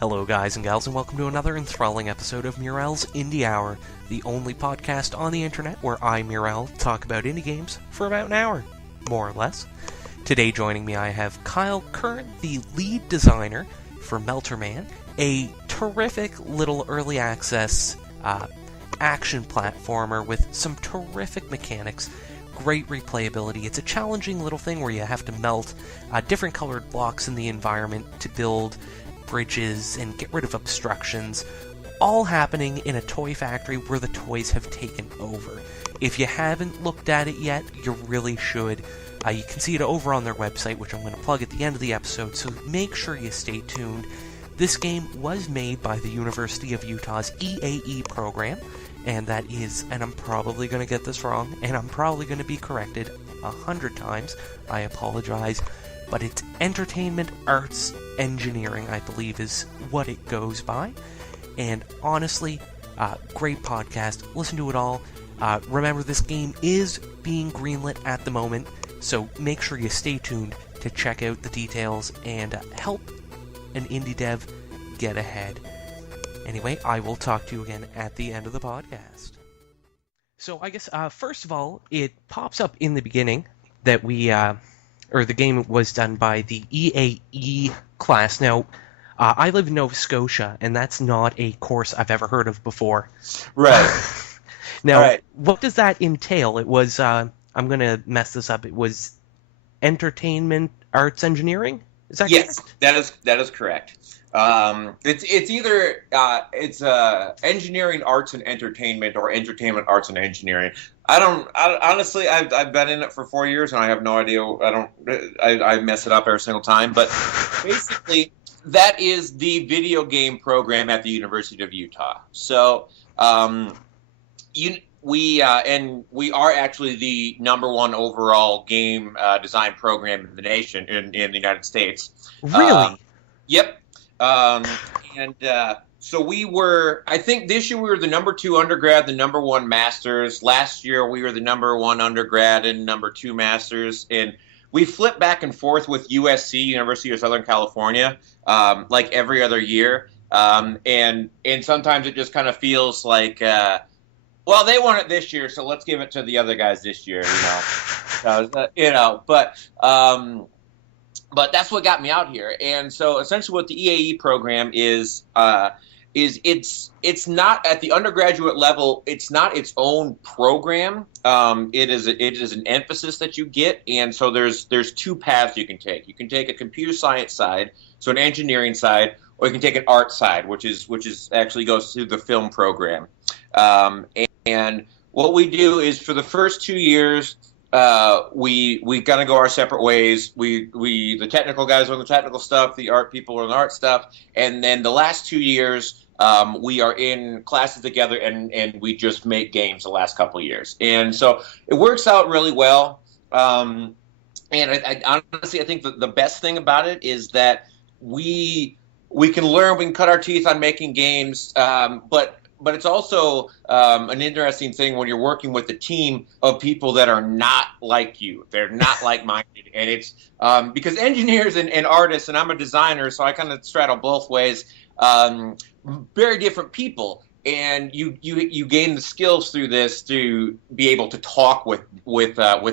Hello guys and gals, and welcome to another enthralling episode of Murel's Indie Hour, the only podcast on the internet where I, Murel, talk about indie games for about an hour, more or less. Today joining me I have Kyle Curran, the lead designer for Melterman, a terrific little early access action platformer with some terrific mechanics, great replayability. It's a challenging little thing where you have to melt different colored blocks in the environment to build bridges and get rid of obstructions, all happening in a toy factory where the toys have taken over. If you haven't looked at it yet, you really should. You can see it over on their website, which I'm going to plug at the end of the episode, so make sure you stay tuned. This game was made by the University of Utah's EAE program, and that is, and I'm probably going to get this wrong, and I'm probably going to be corrected 100 times, I apologize, but it's Entertainment Arts Engineering, I believe, is what it goes by. And honestly, great podcast. Listen to it all. Remember, this game is being greenlit at the moment, so make sure you stay tuned to check out the details and help an indie dev get ahead. Anyway, I will talk to you again at the end of the podcast. So I guess, first of all, it pops up in the beginning that the game was done by the EAE class. Now, I live in Nova Scotia, and that's not a course I've ever heard of before. Right. Now, right. What does that entail? It was, I'm going to mess this up, it was Entertainment Arts Engineering? Is that yes, correct? that is correct. It's either engineering arts and entertainment or entertainment arts and engineering. Honestly, I've been in it for 4 years and I have no idea. I mess it up every single time. But basically, that is the video game program at the University of Utah. So we are actually the -- overall game design program in the nation in the United States. Really? Yep. So we were, I think this year we were the #2 undergrad, the #1 masters. Last year we were the #1 undergrad and #2 masters. And we flipped back and forth with USC, University of Southern California, like every other year. And sometimes it just kind of feels like, well, they won it this year, so let's give it to the other guys this year, But that's what got me out here. And so essentially what the EAE program is it's not at the undergraduate level, it's not its own program. It is an emphasis that you get. And so there's two paths you can take. You can take a computer science side, so an engineering side, or you can take an art side, which is actually goes through the film program. And what we do is for the first 2 years, we gotta go our separate ways. The technical guys are on the technical stuff, the art people are on the art stuff, and then the last 2 years we are in classes together and we just make games the last couple of years. And so it works out really well. And I honestly, I think the best thing about it is that we can learn, we can cut our teeth on making games, but it's also an interesting thing when you're working with a team of people that are not like you. They're not like-minded. And it's because engineers and artists, and I'm a designer, so I kind of straddle both ways, very different people. And you gain the skills through this to be able to talk with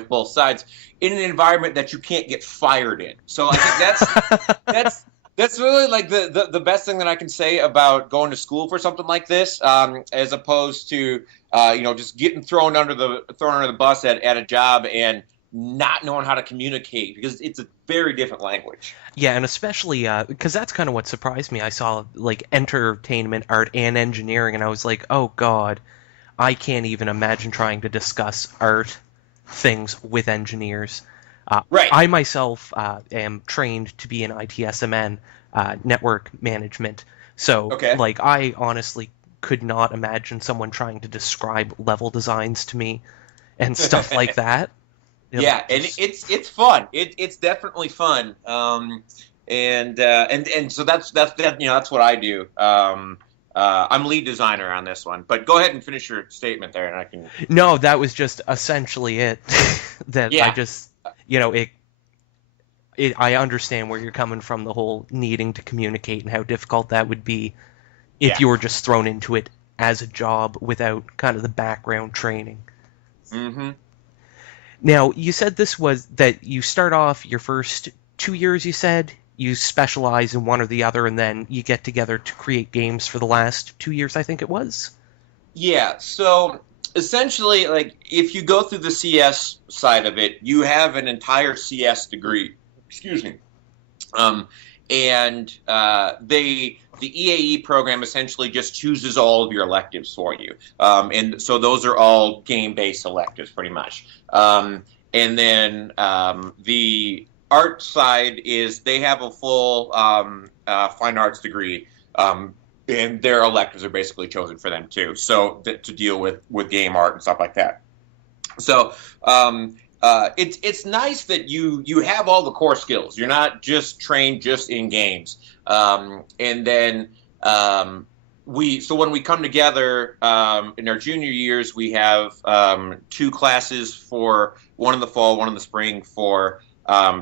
both sides in an environment that you can't get fired in. So I think that's really like the best thing that I can say about going to school for something like this, as opposed to just getting thrown under the bus at a job and not knowing how to communicate, because it's a very different language. Yeah, and especially because that's kind of what surprised me. I saw like entertainment, art, and engineering, and I was like, oh god, I can't even imagine trying to discuss art things with engineers. Right. I myself am trained to be in ITSMN, network management. So, okay. Like, I honestly could not imagine someone trying to describe level designs to me and stuff like that. Yeah, and it's fun. It's definitely fun. And so that's what I do. I'm lead designer on this one, but go ahead and finish your statement there, and I can. No, that was just essentially it. That yeah. I just, it I understand where you're coming from, the whole needing to communicate and how difficult that would be if Yeah. you were just thrown into it as a job without kind of the background training. Mm-hmm. Now, you said this was that you start off your first 2 years, you said, you specialize in one or the other, and then you get together to create games for the last 2 years, I think it was? Yeah, so essentially, like if you go through the CS side of it, you have an entire CS degree. Excuse me. Um, and the EAE program essentially just chooses all of your electives for you, and so those are all game-based electives, pretty much. And then the art side is they have a full fine arts degree. And their electives are basically chosen for them too. So to deal with game art and stuff like that. So it's nice that you have all the core skills. You're not just trained just in games. And then so when we come together in our junior years, we have 2 classes, for one in the fall, one in the spring, for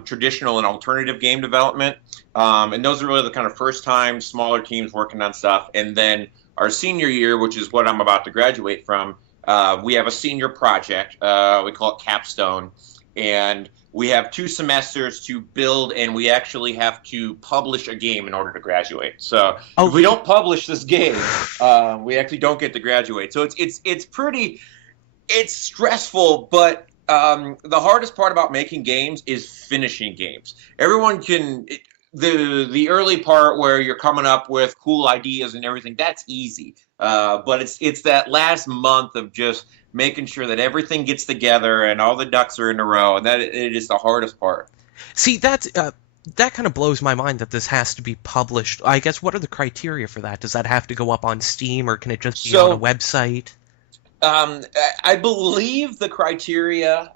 traditional and alternative game development. And those are really the kind of first time smaller teams working on stuff. And then our senior year, which is what I'm about to graduate from, we have a senior project. We call it Capstone. And we have 2 semesters to build, and we actually have to publish a game in order to graduate. So if we don't publish this game, we actually don't get to graduate. So it's stressful, but the hardest part about making games is finishing games. Everyone can the early part where you're coming up with cool ideas and everything, that's easy. But it's that last month of just making sure that everything gets together and all the ducks are in a row, and that it is the hardest part. See, that kind of blows my mind that this has to be published. I guess, what are the criteria for that? Does that have to go up on Steam, or can it just be on a website? I believe the criteria.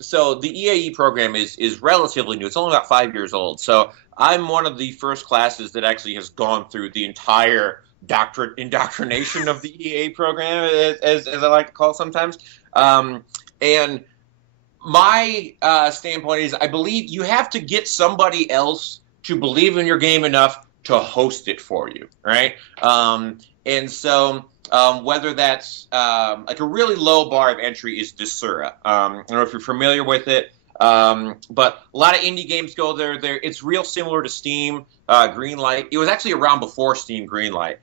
So the EAE program is relatively new. It's only about 5 years old. So I'm one of the first classes that actually has gone through the entire indoctrination of the EAE program, as I like to call it sometimes. And my standpoint is, I believe you have to get somebody else to believe in your game enough to host it for you, right? And so whether that's like a really low bar of entry is Desura. I don't know if you're familiar with it, but a lot of indie games go there. It's real similar to Steam Greenlight. It was actually around before Steam Greenlight.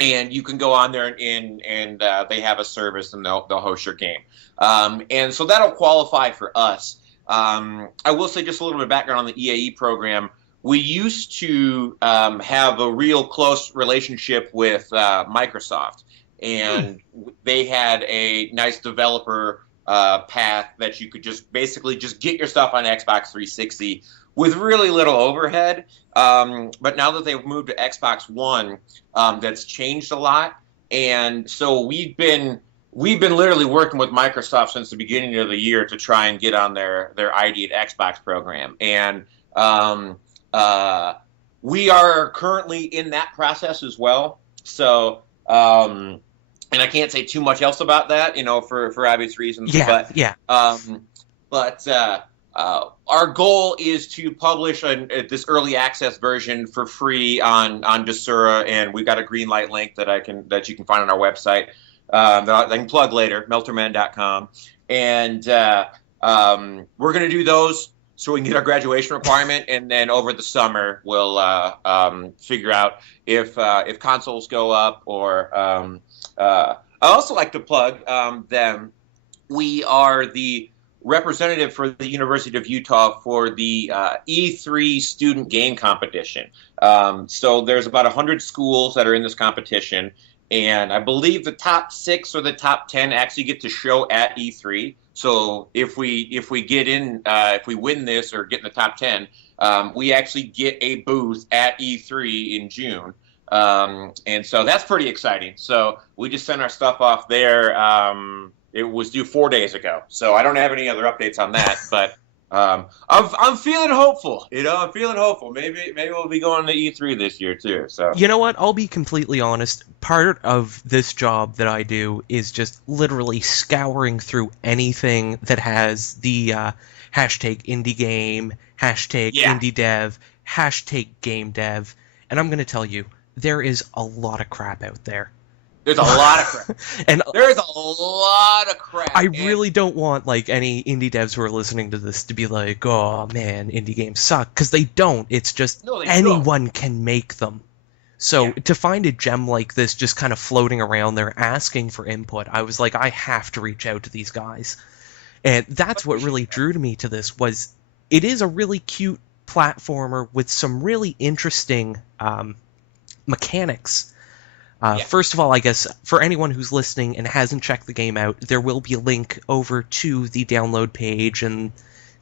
And you can go on there and they have a service and they'll host your game. And so that'll qualify for us. I will say just a little bit of background on the EAE program. We used to have a real close relationship with Microsoft, and they had a nice developer path that you could just basically just get your stuff on Xbox 360 with really little overhead. But now that they've moved to Xbox One, that's changed a lot. And so we've been literally working with Microsoft since the beginning of the year to try and get on their ID at Xbox program. And we are currently in that process as well. So, and I can't say too much else about that, for obvious reasons. Yeah. But our goal is to publish this early access version for free on Desura, and we've got a Greenlight link that you can find on our website that I can plug later, melterman.com. And we're going to do those so we can get our graduation requirement, and then over the summer we'll figure out if consoles go up. Or I also like to plug them. We are the representative for the University of Utah for the E3 student game competition. So there's about 100 schools that are in this competition, and I believe the top 6 or the top 10 actually get to show at E3. So if we get in, if we win this or get in the top 10, we actually get a booth at E3 in June. And so that's pretty exciting. So we just sent our stuff off there. It was due 4 days ago. So I don't have any other updates on that, but I'm feeling hopeful. I'm feeling hopeful. Maybe we'll be going to E3 this year too. So you know what? I'll be completely honest. Part of this job that I do is just literally scouring through anything that has the hashtag indie game, hashtag indie dev, hashtag game dev. And I'm going to tell you, there is a lot of crap out there. There's a lot of crap. And there's a lot of crap. I really don't want like any indie devs who are listening to this to be like, oh man, indie games suck, because they don't. It's just anyone can make them. So to find a gem like this just kind of floating around there asking for input, I was like, I have to reach out to these guys. And that's what really drew to me to this, was it is a really cute platformer with some really interesting mechanics. First of all, I guess, for anyone who's listening and hasn't checked the game out, there will be a link over to the download page and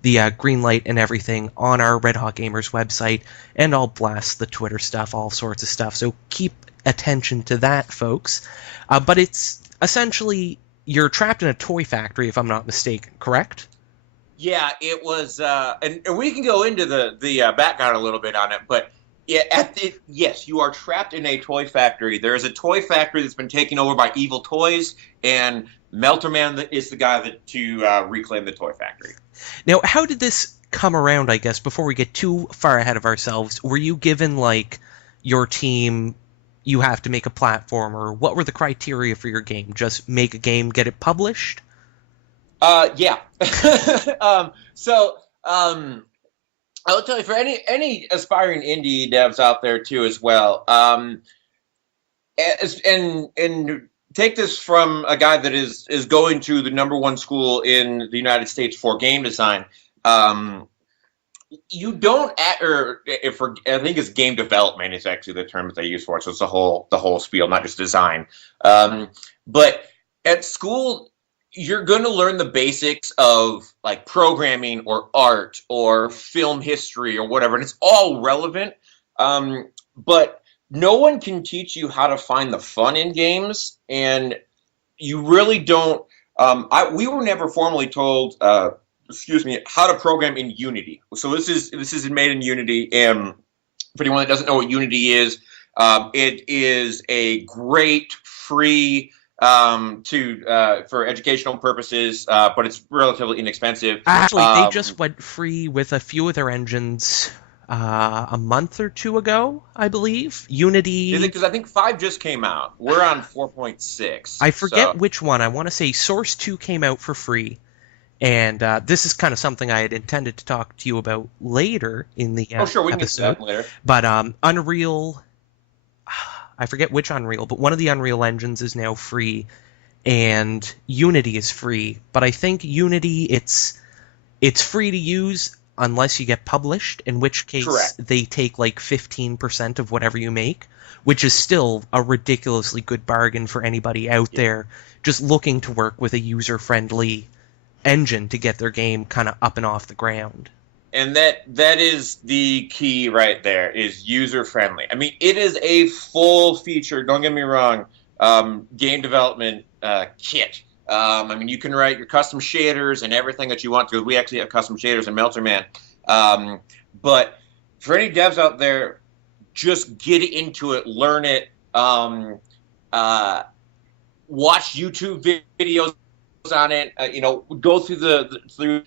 the green light and everything on our Red Hot Gamers website, and I'll blast the Twitter stuff, all sorts of stuff, so keep attention to that, folks. But it's essentially, you're trapped in a toy factory, if I'm not mistaken, correct? Yeah, it was, and we can go into the background a little bit on it, but yes, you are trapped in a toy factory. There is a toy factory that's been taken over by evil toys, and Melterman is the guy to reclaim the toy factory. Now, how did this come around, I guess, before we get too far ahead of ourselves? Were you given, like, your team, you have to make a platformer? What were the criteria for your game? Just make a game, get it published? Yeah. I will tell you, for any aspiring indie devs out there too as well, and take this from a guy that is going to the #1 school in the United States for game design. You don't, I think it's game development is actually the term that they use for it. So it's the whole spiel, not just design. But at school, you're going to learn the basics of like programming or art or film history or whatever, and it's all relevant. But no one can teach you how to find the fun in games, and you really don't. We were never formally told, how to program in Unity. So this is made in Unity, and for anyone that doesn't know what Unity is, it is a great free. For educational purposes, but it's relatively inexpensive. Actually, they just went free with a few of their engines a month or two ago, I believe. Unity. Because I think 5 just came out. We're on 4.6. I forget which one. I want to say Source 2 came out for free. And this is kind of something I had intended to talk to you about later in the episode. We can get to that later. But Unreal... I forget which Unreal, but one of the Unreal engines is now free, and Unity is free. But I think Unity, it's free to use unless you get published, in which case they take like 15% of whatever you make, which is still a ridiculously good bargain for anybody out there just looking to work with a user-friendly engine to get their game kind of up and off the ground. And that is the key right there, is user-friendly. I mean, it is a full-featured, don't get me wrong, game development kit. I mean, you can write your custom shaders and everything that you want to. We actually have custom shaders in Melterman. But for any devs out there, just get into it, learn it, watch YouTube videos on it, go through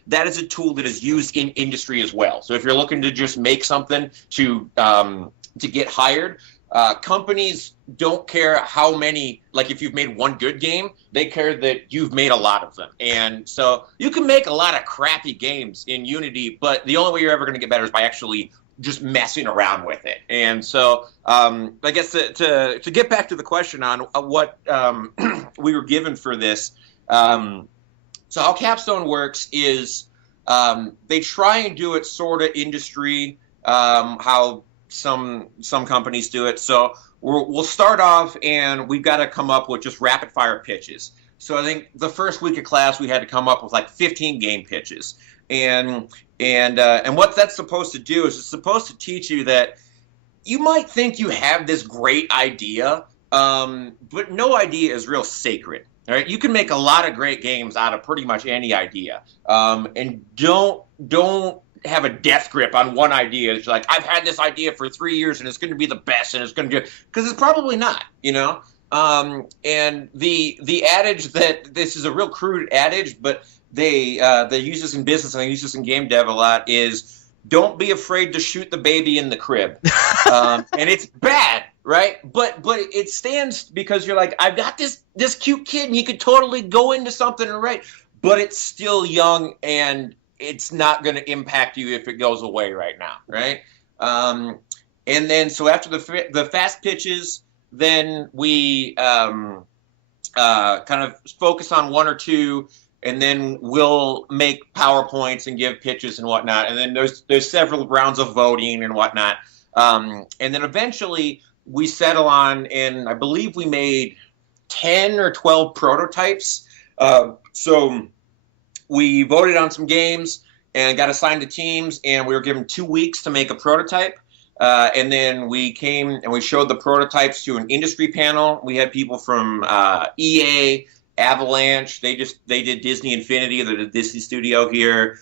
that is a tool that is used in industry as well. So if you're looking to just make something to get hired, companies don't care how many, like if you've made one good game, they care that you've made a lot of them. And so you can make a lot of crappy games in Unity, but the only way you're ever going to get better is by actually just messing around with it. And so I guess to get back to the question on what we were given for this, so how Capstone works is they try and do it sort of industry, how some companies do it. So we'll start off, and we've got to come up with just rapid fire pitches. So I think the first week of class we had to come up with like 15 game pitches, and what that's supposed to do is it's supposed to teach you that you might think you have this great idea, but no idea is real sacred. All right, you can make a lot of great games out of pretty much any idea, and don't have a death grip on one idea. It's like, I've had this idea for 3 years and it's going to be the best, and it's going to do, because it's probably not. And the adage that this is a real crude adage, but they use this in business and they use this in game dev a lot is don't be afraid to shoot the baby in the crib. And it's bad, right? But it stands because you're like, I've got this cute kid and he could totally go into something and write, but it's still young and it's not going to impact you if it goes away right now, right? And then so after the fast pitches, then we kind of focus on one or two, and then we'll make PowerPoints and give pitches and whatnot. And then there's several rounds of voting and whatnot. And then eventually we settle on, and I believe we made 10 or 12 prototypes. So we voted on some games and got assigned to teams, and we were given 2 weeks to make a prototype. And then we came and we showed the prototypes to an industry panel. We had people from EA, Avalanche. They did Disney Infinity, the Disney studio here.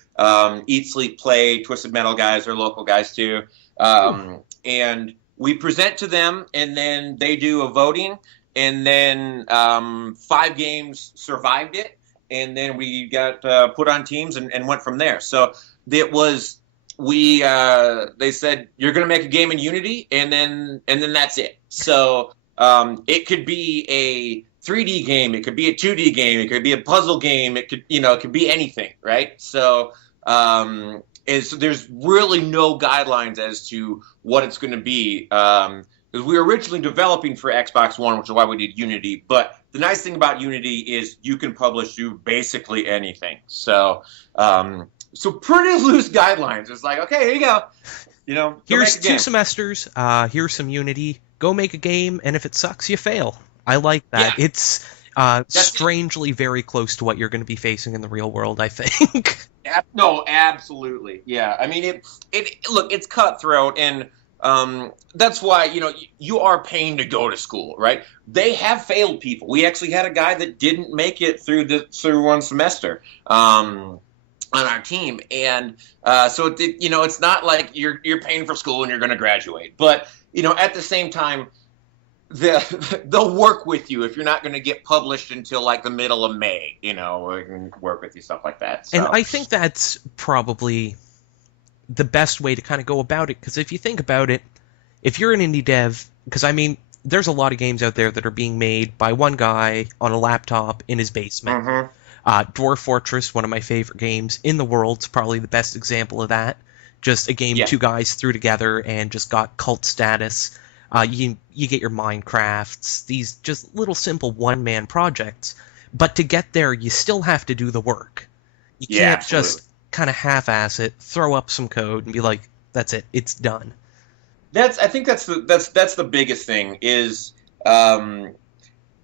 Eat, Sleep, Play, Twisted Metal guys are local guys too. And we present to them, and then they do a voting, and then 5 games survived it, and then we got put on teams and went from there. So it was. They said you're going to make a game in Unity, and then that's it. So it could be a 3D game, it could be a 2D game, it could be a puzzle game, it could be anything, right? So there's really no guidelines as to what it's going to be. Because we were originally developing for Xbox One, which is why we did Unity. But the nice thing about Unity is you can publish to basically anything. So. So pretty loose guidelines. It's like, okay, here you go. Here's 2 semesters. Here's some Unity. Go make a game, and if it sucks, you fail. I like that. Yeah. It's strangely very close to what you're going to be facing in the real world, I think. No, absolutely. Yeah. I mean, it's cutthroat, and that's why, you are paying to go to school, right? They have failed people. We actually had a guy that didn't make it through one semester. On our team, and so it's not like you're paying for school and you're going to graduate, but at the same time, they'll work with you if you're not going to get published until like the middle of May. We can work with you, stuff like that. So. And I think that's probably the best way to kind of go about it, because if you think about it, if you're an indie dev, because I mean, there's a lot of games out there that are being made by one guy on a laptop in his basement. Mm-hmm. Dwarf Fortress, one of my favorite games in the world, is probably the best example of that. Just a game 2 guys threw together and just got cult status. You get your Minecrafts, these just little simple one-man projects. But to get there, you still have to do the work. You can't just kind of half-ass it, throw up some code, and be like, that's it, it's done. I think that's the biggest thing is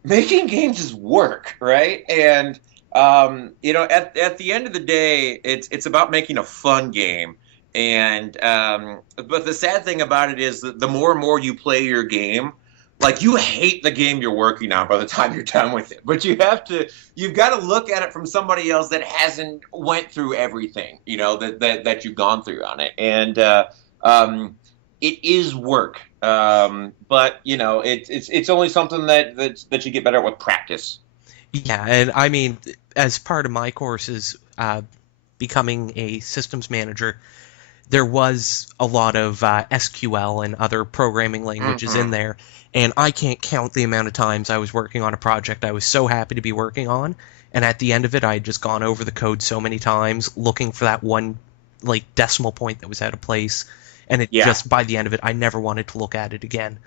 making games is work, right? And at the end of the day, it's about making a fun game. And but the sad thing about it is that the more and more you play your game, like you hate the game you're working on by the time you're done with it. But you've got to look at it from somebody else that hasn't went through everything, that you've gone through on it. And it is work. But it's only something that you get better at with practice. Yeah, and I mean, as part of my courses, becoming a systems manager, there was a lot of SQL and other programming languages in there, and I can't count the amount of times I was working on a project I was so happy to be working on, and at the end of it, I had just gone over the code so many times, looking for that one decimal point that was out of place, and just by the end of it, I never wanted to look at it again.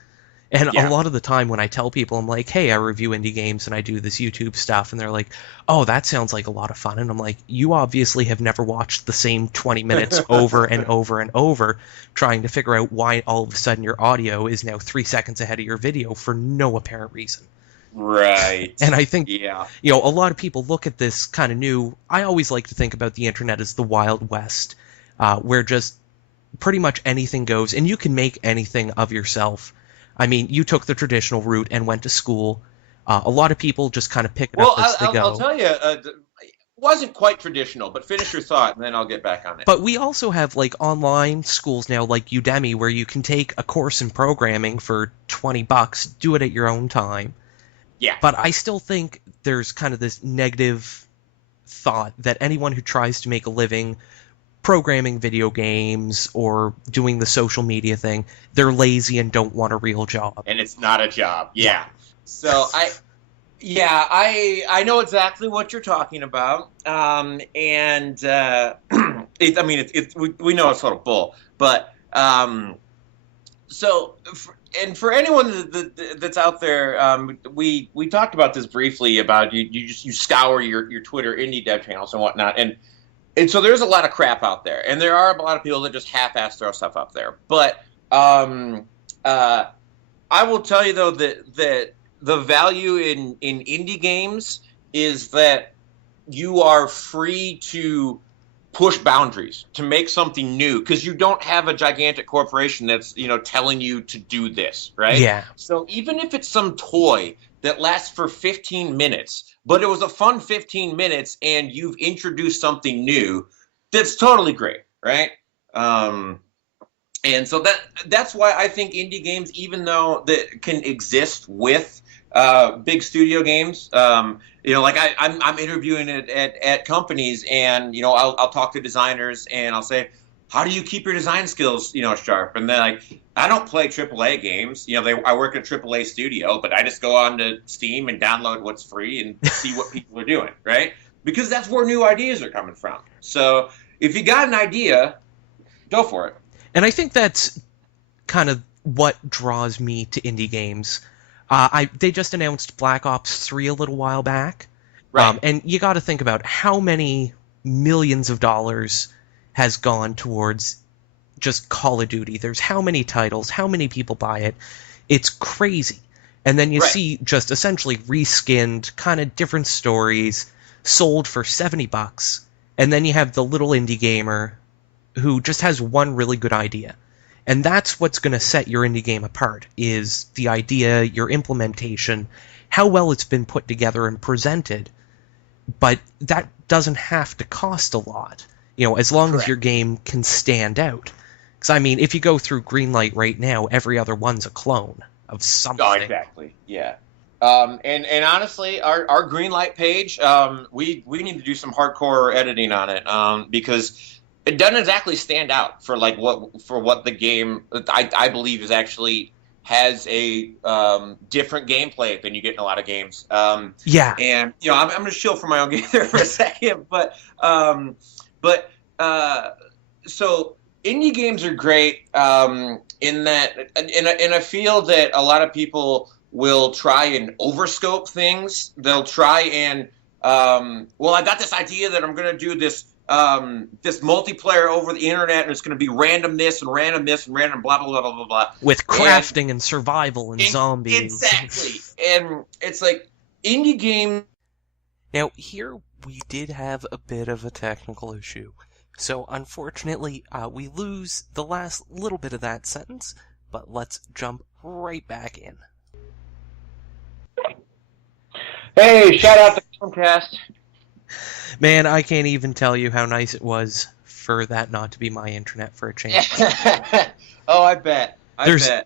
And a lot of the time when I tell people, I'm like, hey, I review indie games and I do this YouTube stuff, and they're like, oh, that sounds like a lot of fun. And I'm like, you obviously have never watched the same 20 minutes over and over and over trying to figure out why all of a sudden your audio is now 3 seconds ahead of your video for no apparent reason. Right. And I think, a lot of people look at this kind of new. I always like to think about the internet as the Wild West, where just pretty much anything goes, and you can make anything of yourself. I mean, you took the traditional route and went to school. A lot of people just kind of pick it up as they go. I'll tell you, it wasn't quite traditional, but finish your thought, and then I'll get back on it. But we also have, online schools now, like Udemy, where you can take a course in programming for $20, do it at your own time, Yeah. But I still think there's kind of this negative thought that anyone who tries to make a living programming video games or doing the social media thing, they're lazy and don't want a real job. And it's not a job. Yeah. So I know exactly what you're talking about. We know it's total bull, but for anyone that's out there, we talked about this briefly about you scour your Twitter indie dev channels and whatnot, and so there's a lot of crap out there, and there are a lot of people that just half-ass throw stuff up there. But I will tell you though that the value in indie games is that you are free to push boundaries, to make something new, because you don't have a gigantic corporation that's telling you to do this, right? Yeah. So even if it's some toy that lasts for 15 minutes, but it was a fun 15 minutes and you've introduced something new, that's totally great, right? And so that's why I think indie games, even though that can exist with big studio games, like I'm interviewing at companies, and I'll talk to designers and I'll say, how do you keep your design skills sharp? And they're like, I don't play AAA games. I work at a AAA studio, but I just go on to Steam and download what's free and see what people are doing, right? Because that's where new ideas are coming from. So if you got an idea, go for it. And I think that's kind of what draws me to indie games. They just announced Black Ops 3 a little while back. Right. And you got to think about how many millions of dollars has gone towards just Call of Duty. There's how many titles, how many people buy it. It's crazy. And then you see just essentially reskinned, kind of different stories, sold for $70. And then you have the little indie gamer who just has one really good idea. And that's what's going to set your indie game apart, is the idea, your implementation, how well it's been put together and presented. But that doesn't have to cost a lot, as long as your game can stand out. Because, I mean, if you go through Greenlight right now, every other one's a clone of something. Oh, exactly, yeah. And honestly, our Greenlight page, we need to do some hardcore editing on it, because it doesn't exactly stand out for what the game I believe is actually has a different gameplay than you get in a lot of games. Yeah. And I'm going to chill for my own game there for a second, but so indie games are great in that, and I feel that a lot of people will try and overscope things. They'll try and I got this idea that I'm going to do this multiplayer over the internet, and it's going to be random this and random this and random blah, blah, blah, blah, blah, blah. With crafting and survival and zombies. Exactly. And it's like, indie game... Now, here we did have a bit of a technical issue. So, unfortunately, we lose the last little bit of that sentence, but let's jump right back in. Hey, shout out to Comcast. Man, I can't even tell you how nice it was for that not to be my internet for a change. Oh, I bet.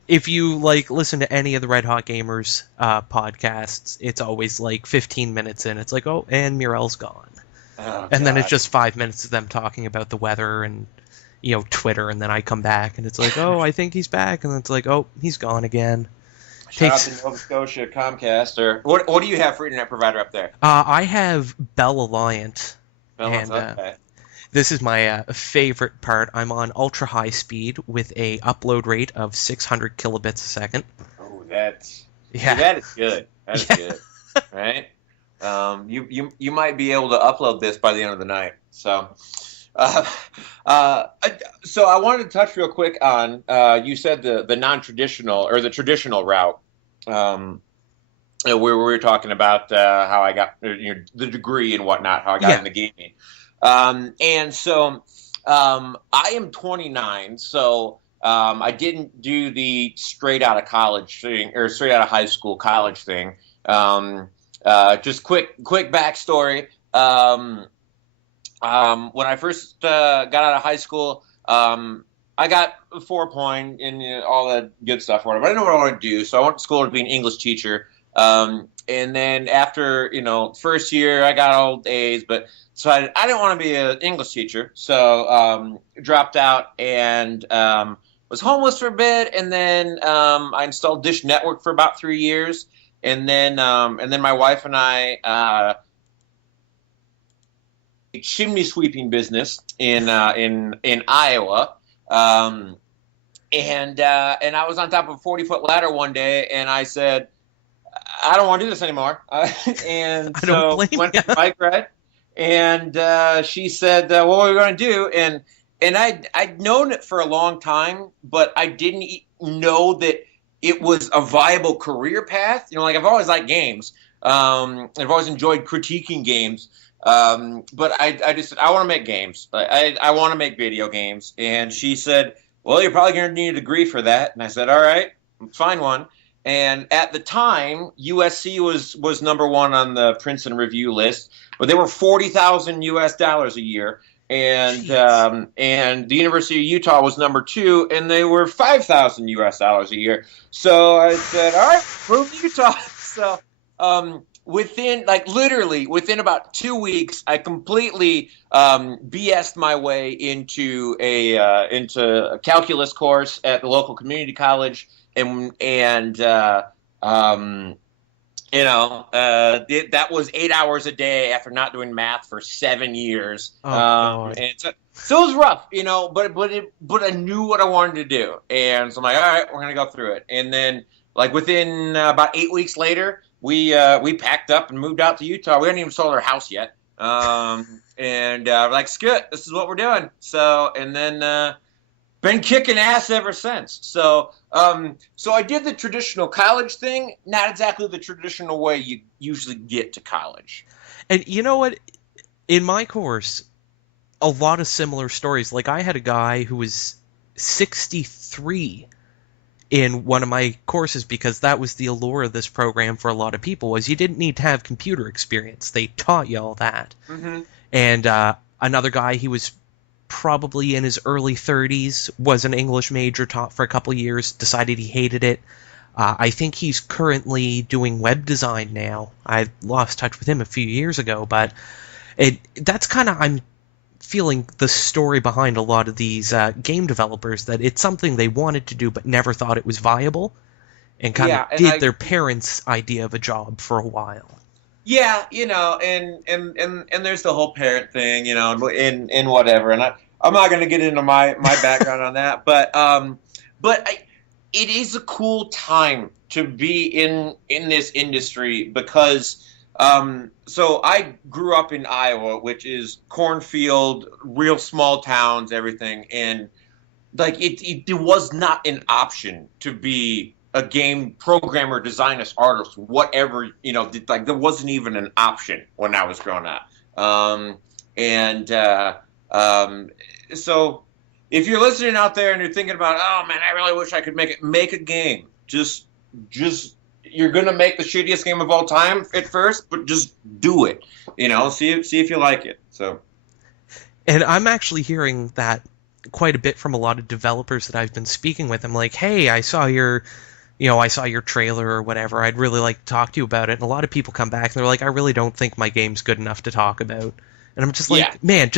If you listen to any of the Red Hot Gamers podcasts, it's always 15 minutes in. It's like, oh, and Murel's gone. Oh, and then it's just 5 minutes of them talking about the weather and Twitter, and then I come back and it's like, oh, I think he's back, and then it's like, oh, he's gone again. Shout out to Nova Scotia Comcast, or what do you have for internet provider up there? I have Bell Alliant. Okay. This is my favorite part. I'm on ultra high speed with a upload rate of 600 kilobits a second. Oh, that is good. That is good, right? You might be able to upload this by the end of the night. So, so I wanted to touch real quick on you said the non-traditional or the traditional route. Where we were talking about how I got the degree and whatnot, how I got into gaming. And so I am 29, so I didn't do the straight out of college thing or straight out of high school college thing. Just quick backstory. When I first got out of high school, I got 4.0 and all that good stuff or whatever. I didn't know what I wanted to do, so I went to school to be an English teacher. And then after, first year, I got all A's, but so I didn't want to be an English teacher, so dropped out and was homeless for a bit, and then I installed Dish Network for about 3 years, and then my wife and I a chimney sweeping business in Iowa, and I was on top of a 40-foot ladder one day, and I said, I don't want to do this anymore. And so went to bike ride, and she said, what are we going to do? And I'd known it for a long time, but I didn't know that it was a viable career path. Like I've always liked games. I've always enjoyed critiquing games. But I just said, I want to make games. I want to make video games. And she said, well, you're probably going to need a degree for that. And I said, all right, find one. And at the time, USC was number one on the Princeton Review list, but they were $40,000 a year. And the University of Utah was number two, and they were $5,000 a year. So I said, all right, move to Utah. So within about 2 weeks, I completely BS'd my way into a calculus course at the local community college, that was 8 hours a day after not doing math for 7 years. And so it was rough, but I knew what I wanted to do, and so I'm like, all right, we're gonna go through it. And then, like within about 8 weeks later, we packed up and moved out to Utah. We hadn't even sold our house yet, and we're like, screw it, this is what we're doing. So, and then been kicking ass ever since. So I did the traditional college thing, not exactly the traditional way you usually get to college. And you know what? In my course, a lot of similar stories. Like I had a guy who was 63 in one of my courses, because that was the allure of this program for a lot of people, was you didn't need to have computer experience. They taught you all that. Mm-hmm. And another guy, he was probably in his early 30s, was an English major, taught for a couple years, decided he hated it. I think he's currently doing web design now. I lost touch with him a few years ago, but that's kind of, I'm feeling the story behind a lot of these game developers, that it's something they wanted to do but never thought it was viable, and kind of did their parents' idea of a job for a while. Yeah, and there's the whole parent thing, in whatever, and I'm not going to get into my background on that, but it is a cool time to be in this industry, because so I grew up in Iowa, which is cornfield, real small towns, everything, and like it was not an option to be a game programmer, designer, artist, whatever, like there wasn't even an option when I was growing up. So if you're listening out there and you're thinking about, oh man, I really wish I could make a game. Just you're gonna make the shittiest game of all time at first, but just do it. See if you like it. So, and I'm actually hearing that quite a bit from a lot of developers that I've been speaking with. I'm like, hey, I saw your trailer or whatever. I'd really like to talk to you about it. And a lot of people come back and they're like, I really don't think my game's good enough to talk about. And I'm just like, man,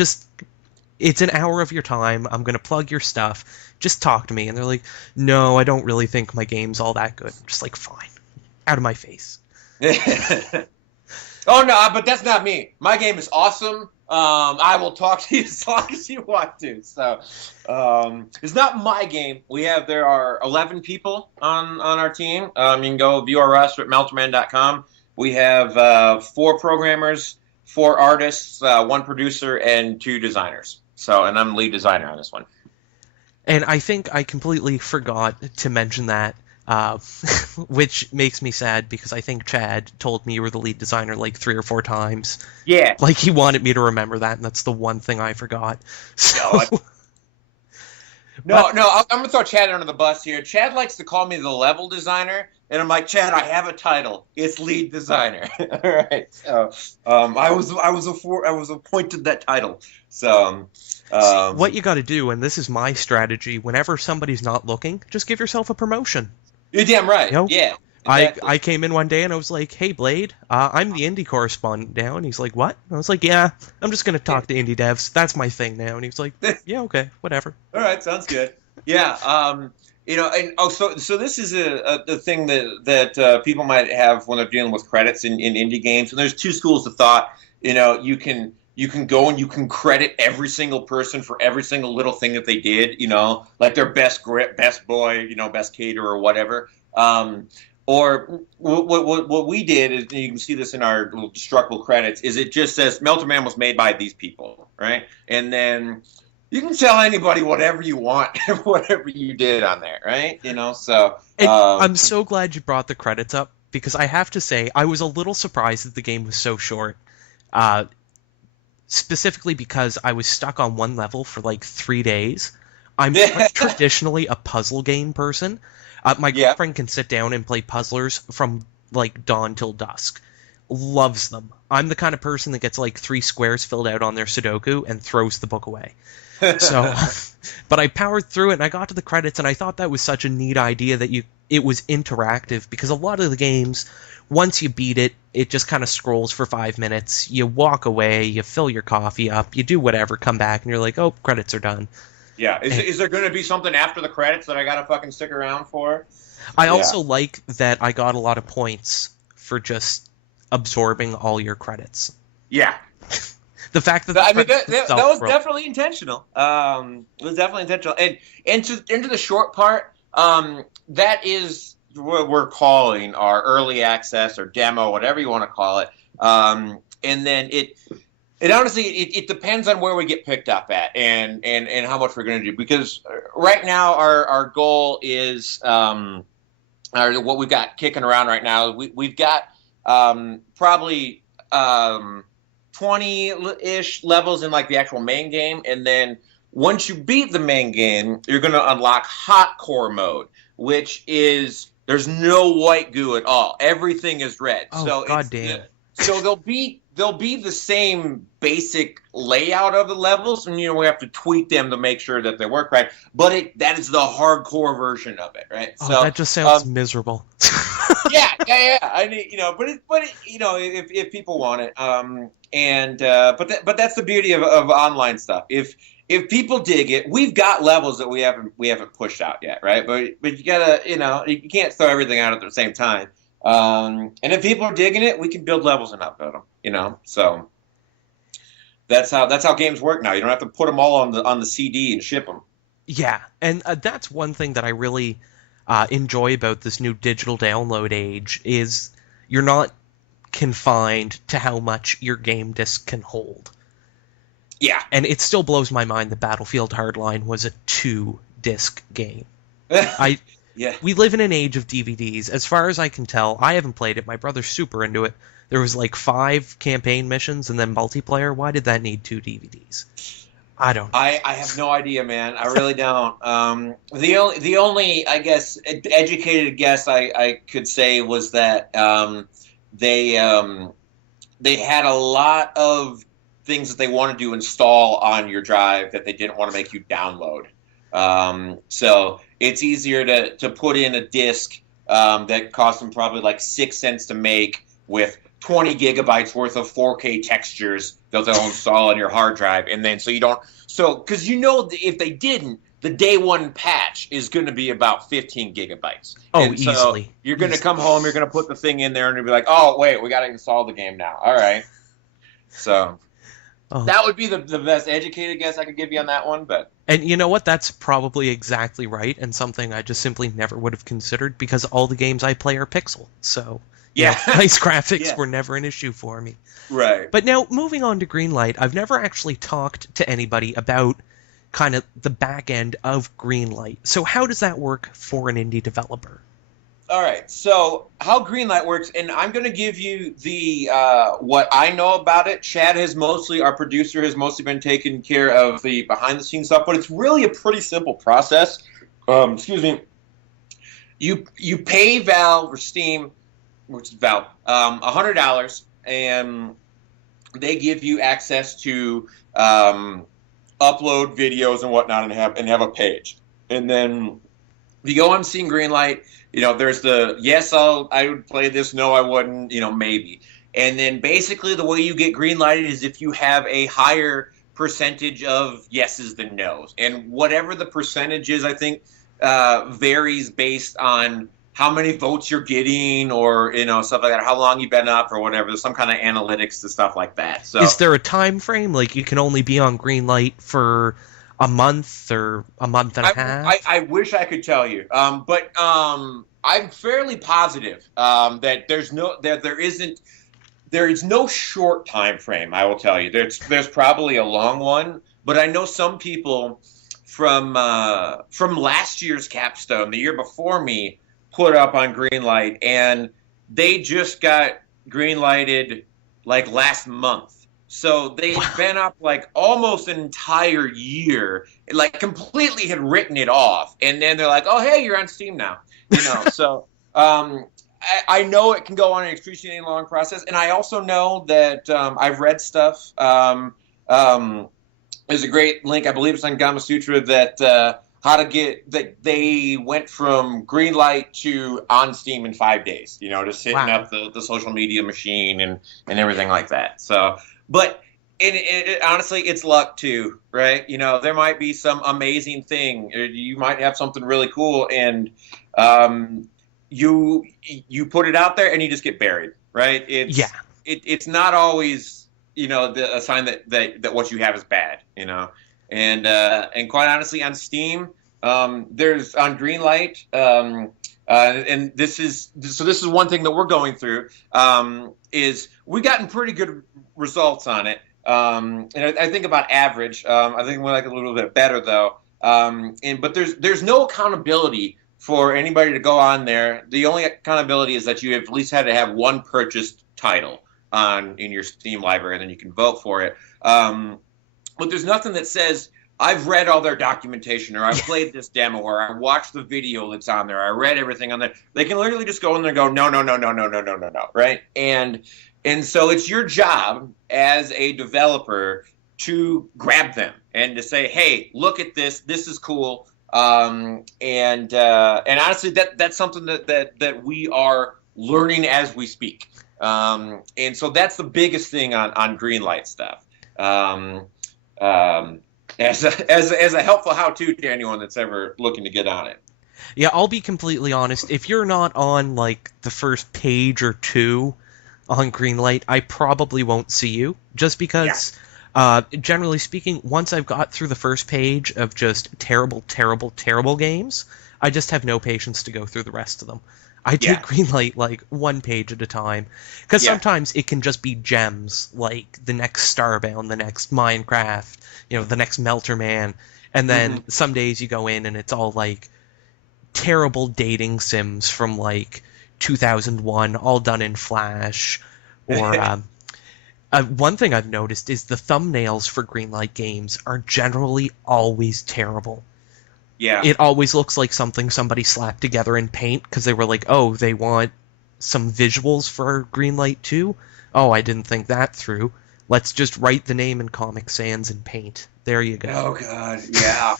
it's an hour of your time. I'm going to plug your stuff. Just talk to me. And they're like, no, I don't really think my game's all that good. I'm just like, fine. Out of my face. Oh, no, but that's not me. My game is awesome. I will talk to you as long as you want to. So it's not my game. There are 11 people on our team. You can go view our roster at melterman.com. We have 4 programmers, 4 artists, 1 producer, and 2 designers. So, and I'm lead designer on this one. And I think I completely forgot to mention that, which makes me sad, because I think Chad told me you were the lead designer like 3 or 4 times. Yeah. Like he wanted me to remember that, and that's the one thing I forgot. So... No, I'm going to throw Chad under the bus here. Chad likes to call me the level designer, and I'm like, Chad, I have a title. It's lead designer. All right. So, I was appointed that title. So, what you got to do, and this is my strategy, whenever somebody's not looking, just give yourself a promotion. You're damn right. Yeah. Exactly. I came in one day and I was like, "Hey, Blade, I'm the indie correspondent now." And he's like, "What?" And I was like, "Yeah, I'm just gonna talk to indie devs. That's my thing now." And he was like, "Yeah, okay, whatever." All right, sounds good. Yeah, and so this is a thing that people might have when they're dealing with credits in indie games. And there's two schools of thought. You can go and you can credit every single person for every single little thing that they did. Like their best grip, best boy, best cater or whatever. Or what we did is, and you can see this in our little destructible credits, is it just says Melter Man was made by these people, right? And then you can tell anybody whatever you want, whatever you did on there, right? So. And I'm so glad you brought the credits up because I have to say I was a little surprised that the game was so short. Specifically because I was stuck on one level for like 3 days. I'm traditionally a puzzle game person. My girlfriend can sit down and play puzzlers from like dawn till dusk. Loves them. I'm the kind of person that gets like 3 squares filled out on their Sudoku and throws the book away. So, but I powered through it and I got to the credits and I thought that was such a neat idea that it was interactive because a lot of the games, once you beat it, it just kind of scrolls for 5 minutes. You walk away, you fill your coffee up, you do whatever, come back, and you're like, oh, credits are done. Yeah. Is there going to be something after the credits that I got to fucking stick around for? I also like that I got a lot of points for just absorbing all your credits. Yeah. The fact that that was definitely intentional. It was definitely intentional. And into the short part, that is what we're calling our early access or demo, whatever you want to call it. And then it honestly it depends on where we get picked up at and how much we're going to do. Because right now our goal is what we've got kicking around right now. We've got probably 20-ish levels in like the actual main game, and then once you beat the main game, you're going to unlock hot core mode, which is there's no white goo at all. Everything is red. Oh, so goddamn. So they'll be the same basic layout of the levels, and we have to tweak them to make sure that they work right. But that is the hardcore version of it, right? Oh, so that just sounds miserable. yeah. I mean, if people want it, but that's the beauty of online stuff. If people dig it, we've got levels that we haven't pushed out yet, right? But you gotta, you can't throw everything out at the same time. And if people are digging it, we can build levels and upload them, So that's how games work now. You don't have to put them all on the CD and ship them. Yeah, and that's one thing that I really enjoy about this new digital download age is you're not confined to how much your game disc can hold. Yeah. And it still blows my mind that Battlefield Hardline was a 2-disc game. Yeah. We live in an age of DVDs. As far as I can tell, I haven't played it. My brother's super into it. There was like 5 campaign missions and then multiplayer. Why did that need 2 DVDs? I don't know. I have no idea, man. I really don't. The only I guess educated guess I could say was that they had a lot of things that they wanted to install on your drive that they didn't want to make you download. So it's easier to put in a disc that cost them probably like 6 cents to make with 20 gigabytes worth of 4K textures that they'll install on your hard drive. And then because if they didn't, the day one patch is going to be about 15 gigabytes. Oh, and so easily. You're going to come home, you're going to put the thing in there, and you'll be like, oh, wait, we got to install the game now. All right. So that would be the best educated guess I could give you on that one. And you know what? That's probably exactly right, and something I just simply never would have considered because all the games I play are pixel. So nice graphics were never an issue for me. Right. But now, moving on to Greenlight, I've never actually talked to anybody about kind of the back end of Greenlight. So how does that work for an indie developer? All right. So how Greenlight works, and I'm going to give you the what I know about it. Chad our producer, has mostly been taking care of the behind-the-scenes stuff, but it's really a pretty simple process. Excuse me. You pay Valve or Steam, which is Valve, $100, and they give you access to upload videos and whatnot, and have a page. And then if you go on Steam Greenlight, there's the yes, I would play this, no, I wouldn't, maybe. And then basically the way you get greenlighted is if you have a higher percentage of yeses than nos. And whatever the percentage is, I think varies based on how many votes you're getting or, stuff like that, how long you've been up or whatever. There's some kind of analytics to stuff like that. So is there a time frame? Like you can only be on Greenlight for a month or a month and a half? I wish I could tell you. But I'm fairly positive that there is no short time frame. I will tell you, there's probably a long one, but I know some people from last year's capstone, the year before me, put up on Greenlight, and they just got greenlighted like last month. So they'd been up like almost an entire year, like completely had written it off, and then they're like, "Oh, hey, you're on Steam now," So. I know it can go on an excruciating long process, and I also know that I've read stuff. There's a great link, I believe it's on Gama Sutra, that how to get that they went from Greenlight to on Steam in 5 days. Just hitting up the social media machine and everything like that. So, but honestly, it's luck too, right? There might be some amazing thing. You might have something really cool, and you put it out there and you just get buried, right? It's not always a sign that what you have is bad, and quite honestly on Steam there's on Greenlight and this is one thing that we're going through is we've gotten pretty good results on it, and I think about average. I think we're like a little bit better though, but there's no accountability for anybody to go on there. The only accountability is that you have at least had to have one purchased title in your Steam library, and then you can vote for it. But there's nothing that says, I've read all their documentation, or I've played this demo, or I watched the video that's on there, I read everything on there. They can literally just go in there and go, no, right? And so it's your job as a developer to grab them and to say, hey, look at this is cool. And honestly, that's something that we are learning as we speak. And so that's the biggest thing on Greenlight stuff. As a helpful how-to to anyone that's ever looking to get on it. Yeah, I'll be completely honest. If you're not on like the first page or two on Greenlight, I probably won't see you, just because. Yeah. Generally speaking, once I've got through the first page of just terrible, terrible, terrible games, I just have no patience to go through the rest of them. I take Greenlight like one page at a time, because sometimes it can just be gems, like the next Starbound, the next Minecraft, the next Melter Man, and then some days you go in and it's all like terrible dating sims from like 2001, all done in Flash, or one thing I've noticed is the thumbnails for Greenlight games are generally always terrible. Yeah. It always looks like something somebody slapped together in Paint, because they were like, oh, they want some visuals for Greenlight 2? Oh, I didn't think that through. Let's just write the name in Comic Sans in Paint. There you go. Oh, God, yeah.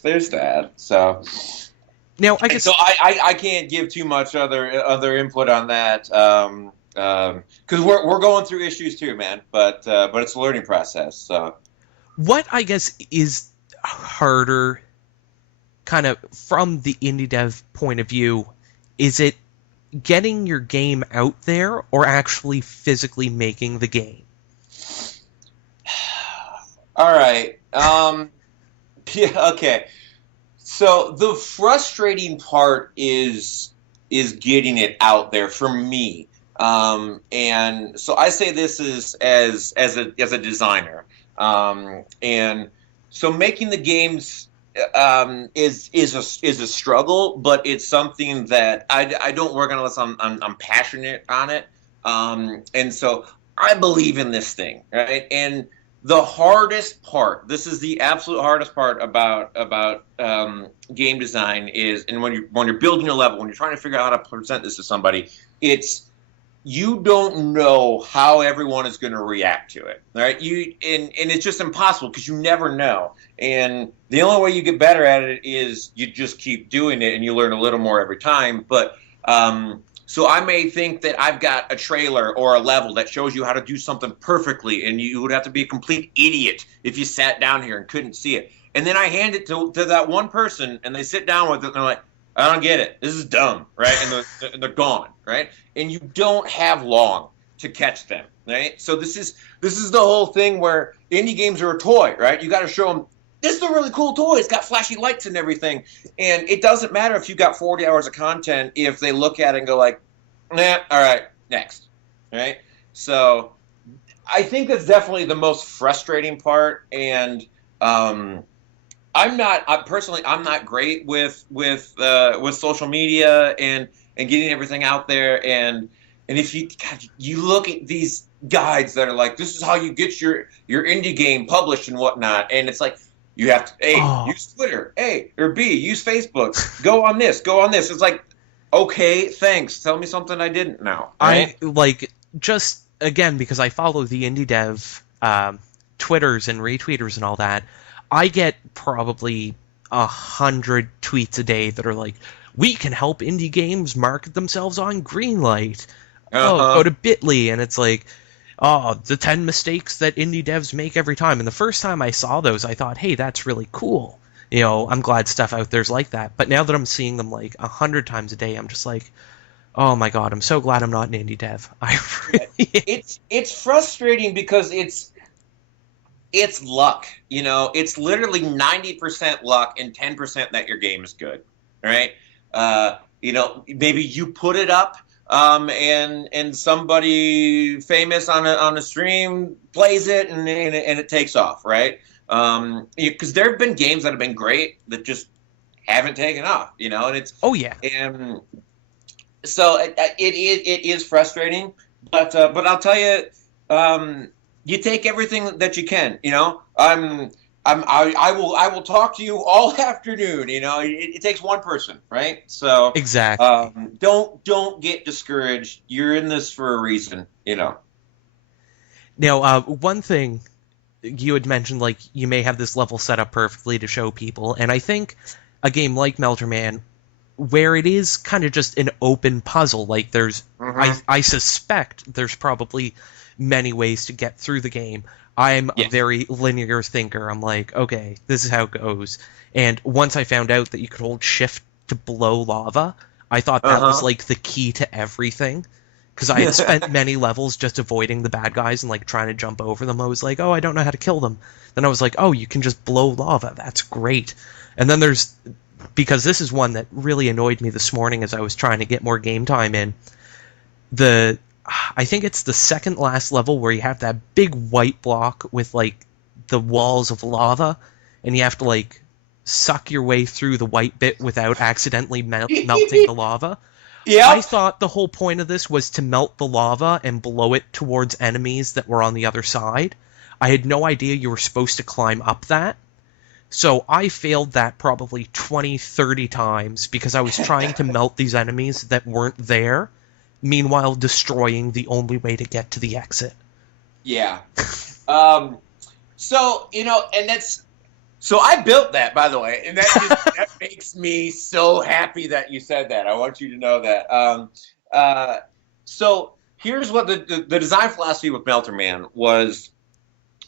There's that, so... Now, I guess... So I can't give too much other input on that, because we're going through issues too, man. But it's a learning process. So, what I guess is harder, kind of from the indie dev point of view, is it getting your game out there or actually physically making the game? All right. Yeah. Okay. So the frustrating part is getting it out there for me. And so I say this is as a designer. And so making the games is a struggle, but it's something that I don't work on unless I'm passionate on it. And so I believe in this thing, right? And the hardest part, this is the absolute hardest part about game design is, and when you're building a level, when you're trying to figure out how to present this to somebody, it's you don't know how everyone is going to react to it, right? And it's just impossible because you never know. And the only way you get better at it is you just keep doing it, and you learn a little more every time. But so I may think that I've got a trailer or a level that shows you how to do something perfectly, and you would have to be a complete idiot if you sat down here and couldn't see it. And then I hand it to that one person, and they sit down with it, and they're like, I don't get it. This is dumb, right? And they're gone, right? And you don't have long to catch them, right? So this is the whole thing where indie games are a toy, right? You got to show them this is a really cool toy. It's got flashy lights and everything, and it doesn't matter if you got 40 hours of content if they look at it and go like, nah, all right, next, right? So I think that's definitely the most frustrating part, and I'm not great with social media and getting everything out there, and if you look at these guides that are like, this is how you get your indie game published and whatnot, and it's like you have to use Twitter, or B, use Facebook, go on this. It's like, okay, thanks. Tell me something I didn't know. Right? I like, just again, because I follow the indie dev Twitters and retweeters and all that, I get probably 100 tweets a day that are like, we can help indie games market themselves on Greenlight. Oh, go to Bitly, and it's like, the 10 mistakes that indie devs make every time. And the first time I saw those, I thought, hey, that's really cool. You know, I'm glad stuff out there's like that. But now that I'm seeing them like 100 times a day, I'm just like, oh my god, I'm so glad I'm not an indie dev. It's frustrating because it's luck, you know. It's literally 90% luck and 10% that your game is good, right? You know, maybe you put it up, and somebody famous on a stream plays it, and it takes off, right? Because there have been games that have been great that just haven't taken off, you know, and it's and so it is frustrating, but I'll tell you. You take everything that you can, you know. I will talk to you all afternoon, you know. It takes one person, right? So exactly. Don't get discouraged. You're in this for a reason, you know. Now, one thing you had mentioned, like, you may have this level set up perfectly to show people, and I think a game like Melter Man, where it is kind of just an open puzzle, like there's, I suspect there's probably many ways to get through the game. I'm a very linear thinker. I'm like, okay, this is how it goes. And once I found out that you could hold shift to blow lava, I thought that was like the key to everything. Because I had spent many levels just avoiding the bad guys and like trying to jump over them. I was like, oh, I don't know how to kill them. Then I was like, oh, you can just blow lava. That's great. And then because this is one that really annoyed me this morning as I was trying to get more game time in, I think it's the second last level where you have that big white block with like the walls of lava, and you have to like suck your way through the white bit without accidentally melting the lava. Yeah. I thought the whole point of this was to melt the lava and blow it towards enemies that were on the other side. I had no idea you were supposed to climb up that. So I failed that probably 20, 30 times because I was trying to melt these enemies that weren't there, meanwhile destroying the only way to get to the exit. Yeah. So, you know, and that's... So I built that, by the way, and that makes me so happy that you said that. I want you to know that. So here's what the design philosophy with Melter Man was,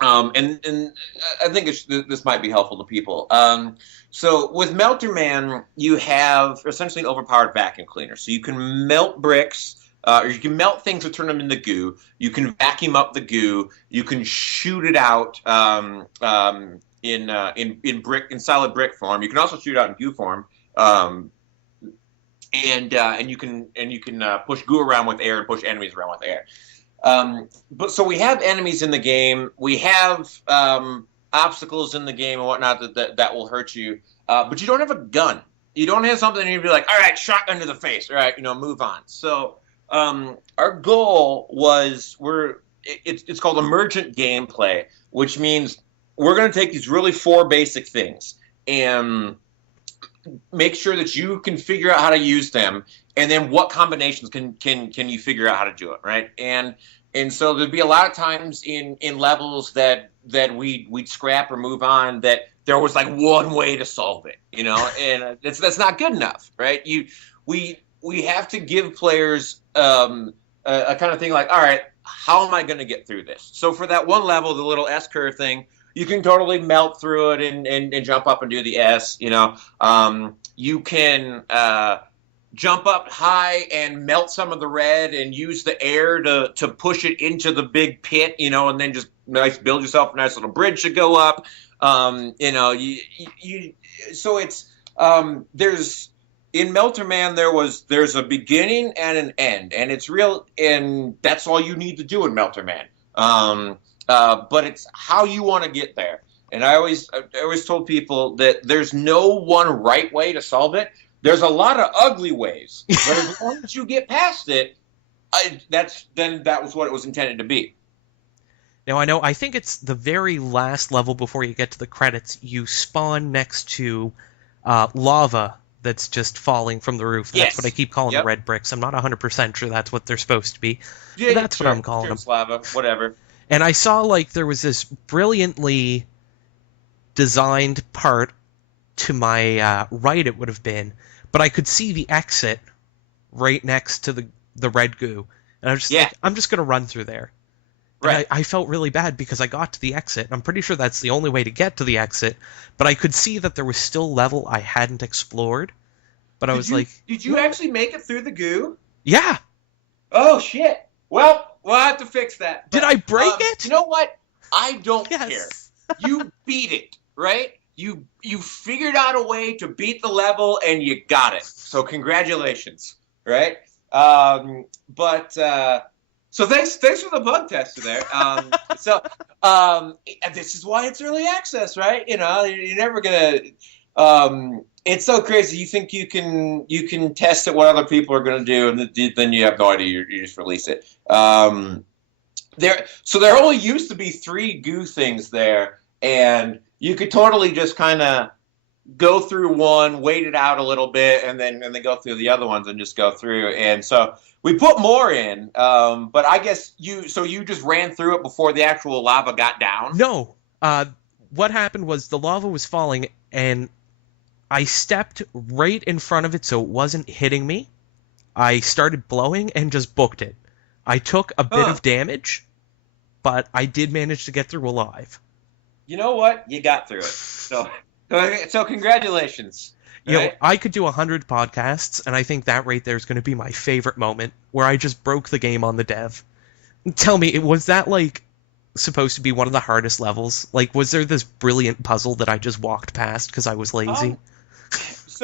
and I think this might be helpful to people. So with Melter Man, you have essentially an overpowered vacuum cleaner. So you can melt bricks, or you can melt things to turn them into goo. You can vacuum up the goo. You can shoot it out in solid brick form. You can also shoot out in goo form, and you can push goo around with air and push enemies around with air. But so we have enemies in the game. We have obstacles in the game and whatnot that will hurt you. But you don't have a gun. You don't have something and you'd be like, all right, shotgun to the face. All right, move on. So our goal was it's called emergent gameplay, which means we're going to take these really four basic things and make sure that you can figure out how to use them, and then what combinations can you figure out how to do it, right? And so there'd be a lot of times in levels that we'd scrap or move on, that there was like one way to solve it, and that's not good enough, right? We have to give players a kind of thing like, all right, how am I going to get through this? So for that one level, the little S curve thing, you can totally melt through it and jump up and do the S. You can jump up high and melt some of the red and use the air to push it into the big pit, and then just build yourself a nice little bridge to go up. So it's there's. In Melter Man, there's a beginning and an end, and it's real, and that's all you need to do in Melter Man. But it's how you want to get there. And I always told people that there's no one right way to solve it. There's a lot of ugly ways, but as long as you get past it, that was what it was intended to be. Now, I think it's the very last level before you get to the credits. You spawn next to lava that's just falling from the roof. That's what I keep calling the red bricks. I'm not 100% sure that's what they're supposed to be. Yeah, that's what I'm calling them. Lava, whatever. And I saw there was this brilliantly designed part to my right, it would have been, but I could see the exit right next to the red goo. And I was just like, I'm just going to run through there. Right. I felt really bad because I got to the exit. I'm pretty sure that's the only way to get to the exit, but I could see that there was still level I hadn't explored. But did you actually make it through the goo? Yeah. Oh shit. Well, we'll have to fix that. Did I break it? You know what? I don't care. You beat it, right? You figured out a way to beat the level and you got it. So congratulations, right? So thanks for the bug tester there. This is why it's early access, right? You're never gonna. It's so crazy. You think you can test it what other people are gonna do, and then you have no idea. You just release it. There only used to be 3 goo things there, and you could totally just kind of go through one, wait it out a little bit, and then go through the other ones and just go through. And so we put more in, but I guess you just ran through it before the actual lava got down? No. What happened was the lava was falling, and I stepped right in front of it so it wasn't hitting me. I started blowing and just booked it. I took a bit of damage, but I did manage to get through alive. You know what? You got through it. So congratulations. Right? I could do 100 podcasts, and I think that right there is going to be my favorite moment, where I just broke the game on the dev. Tell me, was that, supposed to be one of the hardest levels? Was there this brilliant puzzle that I just walked past because I was lazy? It's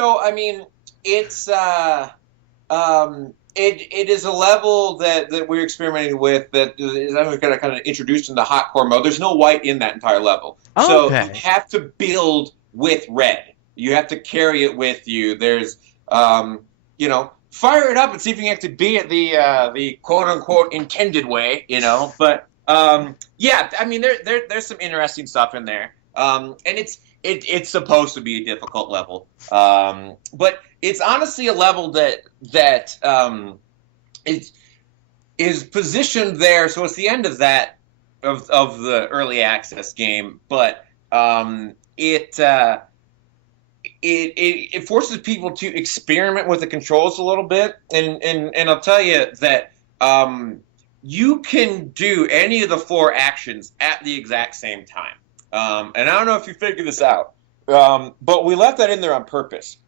it is a level that we're experimenting with that is kind of introduced into hardcore mode. There's no white in that entire level. So you have to build with red. You have to carry it with you. There's, fire it up and see if you can actually be it the quote unquote intended way, But there's some interesting stuff in there. And it's supposed to be a difficult level. But it's honestly a level that is positioned there. So it's the end of that of the early access game, but it forces people to experiment with the controls a little bit, and I'll tell you that you can do any of the 4 actions at the exact same time. And I don't know if you figured this out, but we left that in there on purpose.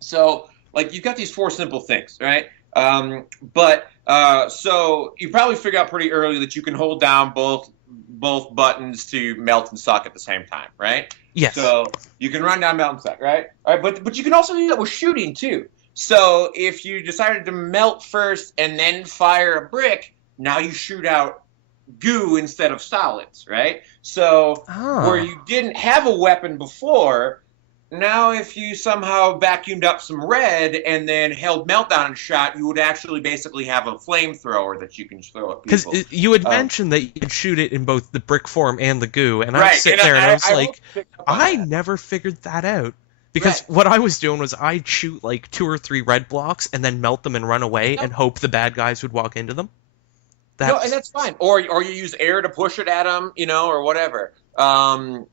So, you've got these 4 simple things, right? So you probably figure out pretty early that you can hold down both buttons to melt and suck at the same time, right? Yes. So you can run down, melt, and suck, right? All right, but you can also do that with shooting too. So if you decided to melt first and then fire a brick, now you shoot out goo instead of solids, right? So where you didn't have a weapon before, now if you somehow vacuumed up some red and then held meltdown and shot, you would actually basically have a flamethrower that you can throw at people. Because you had mentioned that you could shoot it in both the brick form and the goo, and I was sitting there and I was like, I never figured that out. Because what I was doing was I'd shoot like 2 or 3 red blocks and then melt them and run away and hope the bad guys would walk into them. No, and that's fine. Or you use air to push it at them, or whatever. And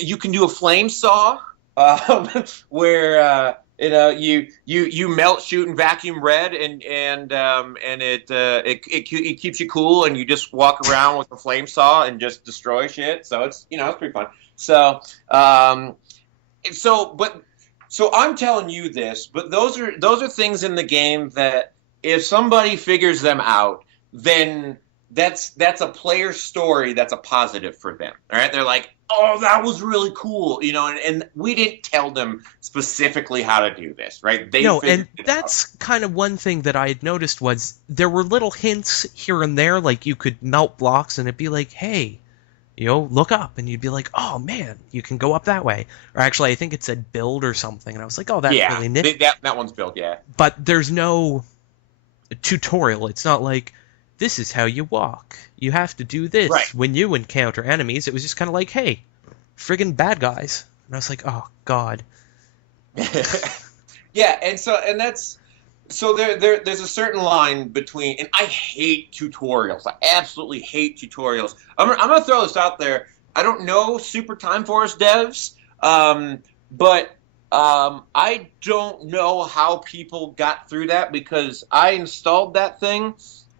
you can do a flame saw, where you melt, shoot, and vacuum red, and it keeps you cool, and you just walk around with a flame saw and just destroy shit. So it's it's pretty fun. So so I'm telling you this, but those are things in the game that if somebody figures them out, then that's a player story that's a positive for them. All right, they're like, oh, that was really cool, and we didn't tell them specifically how to do this, right? And that's kind of one thing that I had noticed was there were little hints here and there, like you could melt blocks and it'd be like, hey, look up, and you'd be like, oh man, you can go up that way. Or actually, I think it said build or something, and I was like, oh, that's really nifty. That one's built, yeah. But there's no tutorial. It's not like, this is how you walk. You have to do this when you encounter enemies. It was just kind of like, hey, friggin' bad guys. And I was like, oh, God. Yeah, there's a certain line between, and I hate tutorials. I absolutely hate tutorials. I'm going to throw this out there. I don't know Super Time Force devs, but I don't know how people got through that, because I installed that thing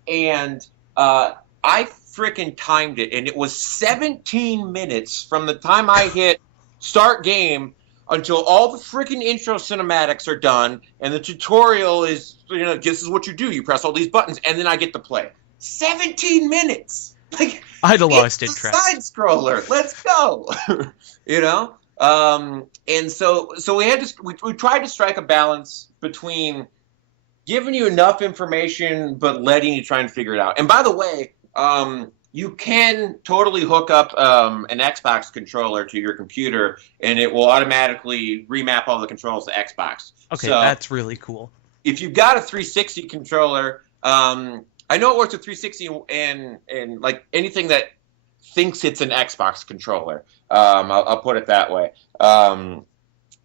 and I freaking timed it, and it was 17 minutes from the time I hit start game until all the freaking intro cinematics are done, and the tutorial is, this is what you do. You press all these buttons, and then I get to play. 17 minutes! Like, I'd have lost interest. Side scroller. Let's go. And so we tried to strike a balance between giving you enough information but letting you try and figure it out. And by the way, you can totally hook up an Xbox controller to your computer, and it will automatically remap all the controls to Xbox. Okay, so that's really cool. If you've got a 360 controller, I know it works with 360 and like anything that thinks it's an Xbox controller. I'll put it that way.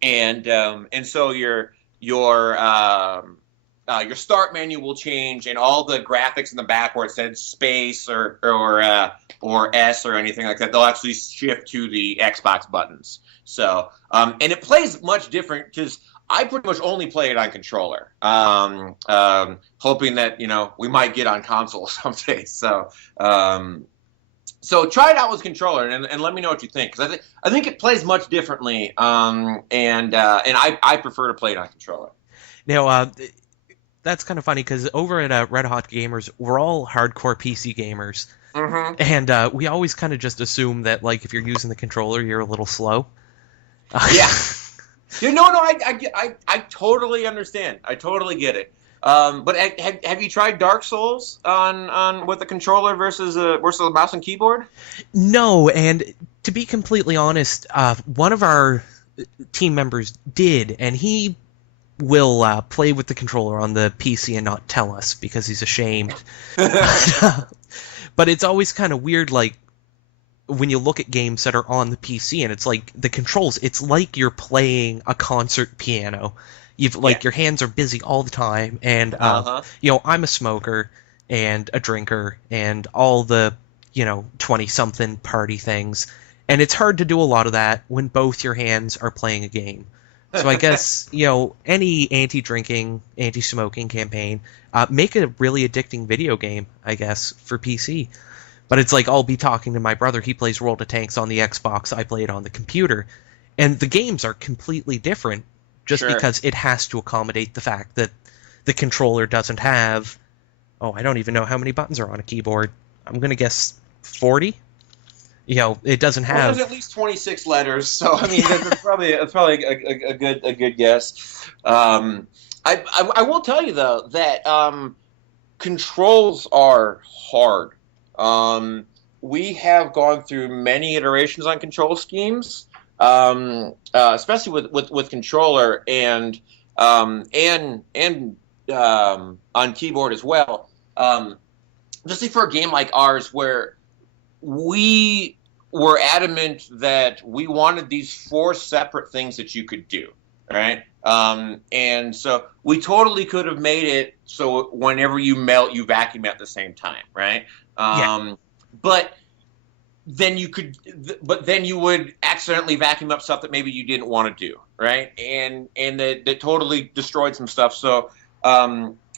And so your start menu will change, and all the graphics in the back where it said space or S or anything like that, they'll actually shift to the Xbox buttons. So, and it plays much different because I pretty much only play it on controller, hoping that we might get on console someday. So, so try it out with controller and let me know what you think, because I think it plays much differently, and I prefer to play it on controller. Now, that's kind of funny because over at Red Hot Gamers, we're all hardcore PC gamers, and we always kind of just assume that, like, if you're using the controller, you're a little slow. Yeah. I totally understand. I totally get it. But have you tried Dark Souls on with a controller versus a mouse and keyboard? No, and to be completely honest, one of our team members did, and he will play with the controller on the PC and not tell us because he's ashamed. But it's always kind of weird, like, when you look at games that are on the PC and it's like the controls, it's like you're playing a concert piano. Your hands are busy all the time, and I'm a smoker and a drinker and all the 20-something party things, and it's hard to do a lot of that when both your hands are playing a game. So I guess any anti-drinking, anti-smoking campaign, make a really addicting video game, I guess, for PC. But it's like I'll be talking to my brother. He plays World of Tanks on the Xbox. I play it on the computer, and the games are completely different. Just because it has to accommodate the fact that the controller doesn't have, I don't even know how many buttons are on a keyboard. I'm going to guess 40? It doesn't have... Well, there's at least 26 letters, so I mean, that's probably a good guess. I will tell you, though, that controls are hard. We have gone through many iterations on control schemes. Especially with controller and on keyboard as well. Especially for a game like ours where we were adamant that we wanted these 4 separate things that you could do, right? And so we totally could have made it so whenever you melt, you vacuum at the same time, right? But then you would accidentally vacuum up stuff that maybe you didn't want to do, right? And that totally destroyed some stuff. So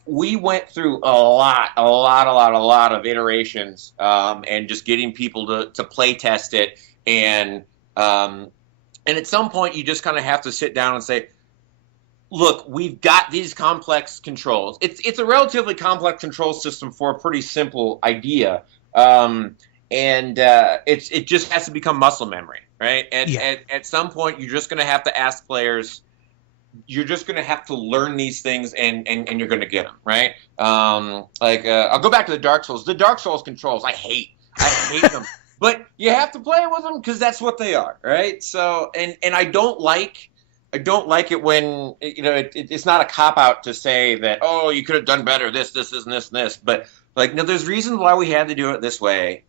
we went through a lot of iterations, and just getting people to play test it, and at some point you just kind of have to sit down and say, look, we've got these complex controls. It's a relatively complex control system for a pretty simple idea. It just has to become muscle memory, right? At some point, you're just going to have to ask players. You're just going to have to learn these things, and you're going to get them, right? I'll go back to the Dark Souls. The Dark Souls controls, I hate them, but you have to play with them because that's what they are, right? So, and I don't like it when it's not a cop out to say that, oh, you could have done better, this, and this, but. Like, no, there's reasons why we had to do it this way,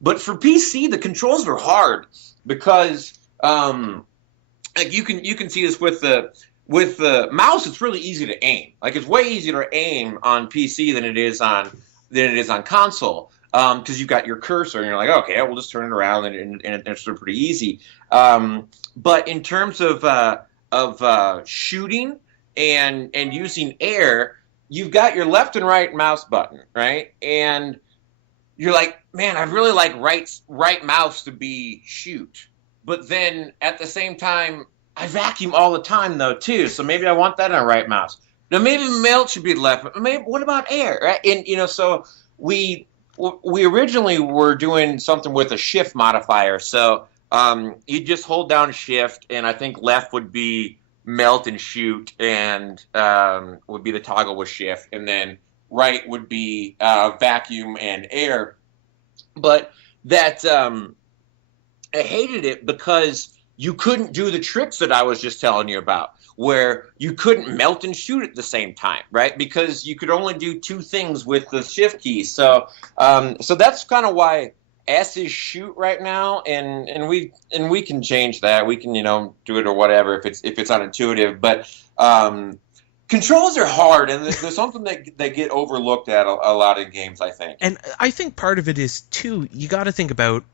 but for PC, the controls were hard because, like you can see this with the mouse. It's really easy to aim. Like, it's way easier to aim on PC than it is on console, because you've got your cursor and you're like, okay, we'll just turn it around and it's sort of pretty easy. But in terms of shooting and using air. You've got your left and right mouse button, right? And you're like, man, I'd really like right mouse to be shoot. But then at the same time, I vacuum all the time though too. So maybe I want that on a right mouse. Now maybe melt should be left. But maybe what about air? Right? And so we originally were doing something with a shift modifier. So you just hold down shift, and I think left would be melt and shoot, and would be the toggle with shift, and then right would be vacuum and air. But that I hated it because you couldn't do the tricks that I was just telling you about, where you couldn't melt and shoot at the same time, right? Because you could only do 2 things with the shift key. So that's kind of why S is shoot right now, and we can change that. We can do it or whatever if it's unintuitive. But controls are hard, and there's something that get overlooked at a lot of games, I think. And I think part of it is too, you got to think about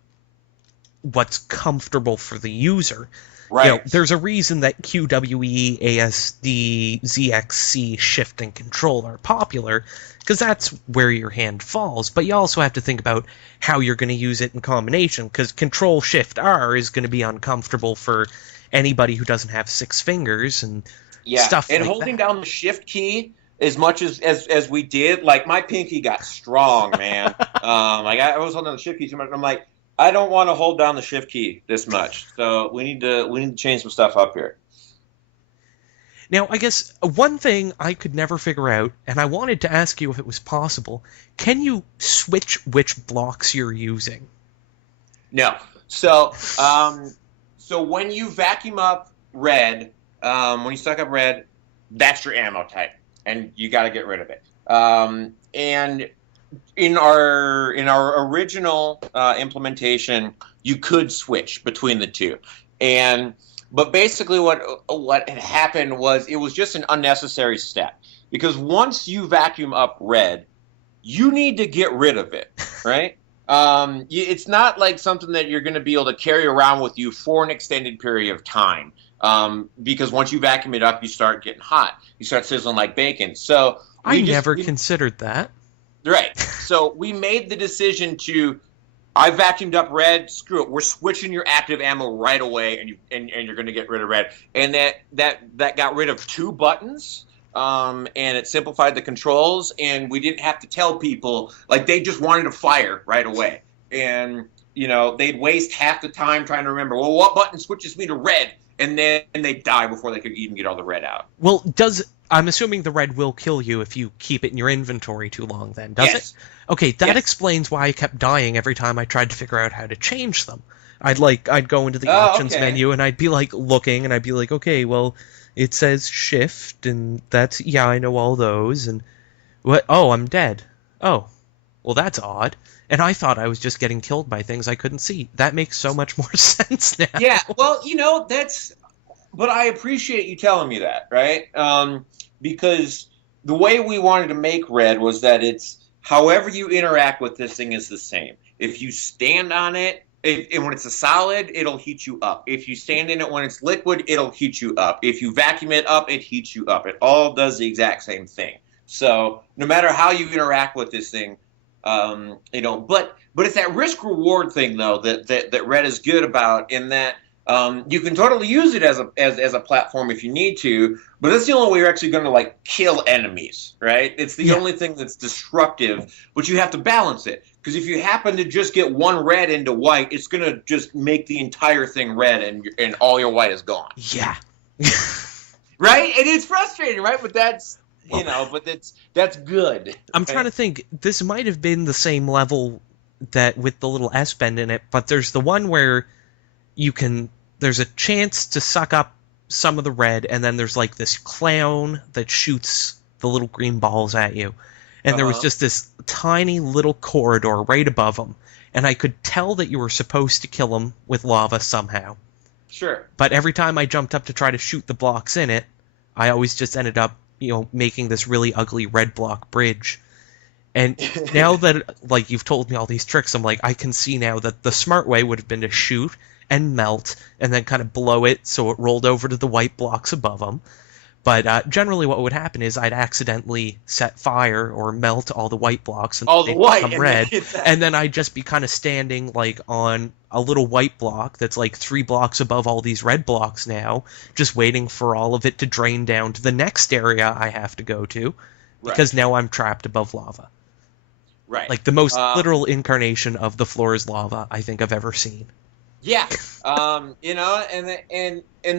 what's comfortable for the user. Right. There's a reason that QWE, ASD, ZXC, shift, and control are popular, because that's where your hand falls. But you also have to think about how you're going to use it in combination, because Control Shift R is going to be uncomfortable for anybody who doesn't have 6 fingers and stuff like that. And holding down the shift key as much as we did, like my pinky got strong, man. I was holding down the shift key too much, and I'm like, I don't want to hold down the shift key this much, so we need to change some stuff up here. Now, I guess one thing I could never figure out, and I wanted to ask you if it was possible, can you switch which blocks you're using? No. So when you vacuum up red, when you suck up red, that's your ammo type, and you got to get rid of it. And in our original implementation, you could switch between the two, but basically what had happened was it was just an unnecessary step, because once you vacuum up red, you need to get rid of it, right? It's not like something that you're going to be able to carry around with you for an extended period of time, because once you vacuum it up, you start getting hot, you start sizzling like bacon. So I never considered that. Right. So we made the decision I vacuumed up red. Screw it. We're switching your active ammo right away, and you're going to get rid of red. And that got rid of 2 buttons, and it simplified the controls. And we didn't have to tell people, like, they just wanted to fire right away. And they'd waste half the time trying to remember, well, what button switches me to red? And then they'd die before they could even get all the red out. Well, I'm assuming the red will kill you if you keep it in your inventory too long then, does it? Okay, that explains why I kept dying every time I tried to figure out how to change them. I'd go into the options menu, and I'd be like looking, and I'd be like, okay, well, it says shift, and that's, I know all those, and what? Oh, I'm dead. Oh, well, that's odd. And I thought I was just getting killed by things I couldn't see. That makes so much more sense now. Yeah, well, but I appreciate you telling me that, right? Because the way we wanted to make red was that it's however you interact with this thing is the same. If you stand on it, and when it's a solid, it'll heat you up. If you stand in it when it's liquid, it'll heat you up. If you vacuum it up, it heats you up. It all does the exact same thing. So no matter how you interact with this thing, but it's that risk reward thing though that red is good about, in that you can totally use it as a platform if you need to, but that's the only way you're actually going to like kill enemies, right? It's the only thing that's destructive, but you have to balance it, because if you happen to just get one red into white, it's going to just make the entire thing red, and all your white is gone. Yeah. Right? And it's frustrating, right? But that's that's good. I'm trying to think. This might have been the same level that with the little S bend in it, but there's the one where there's a chance to suck up some of the red, and then there's like this clown that shoots the little green balls at you. And there was just this tiny little corridor right above him, and I could tell that you were supposed to kill him with lava somehow. Sure. But every time I jumped up to try to shoot the blocks in it, I always just ended up, making this really ugly red block bridge. And now that, like, you've told me all these tricks, I'm like, I can see now that the smart way would have been to shoot and melt and then kind of blow it so it rolled over to the white blocks above them. But generally what would happen is I'd accidentally set fire or melt all the white blocks and they'd become red. And then I'd just be kind of standing like on a little white block that's like 3 blocks above all these red blocks now, just waiting for all of it to drain down to the next area I have to go to, because now I'm trapped above lava. Right. Like the most literal incarnation of the floor is lava I think I've ever seen. Yeah, and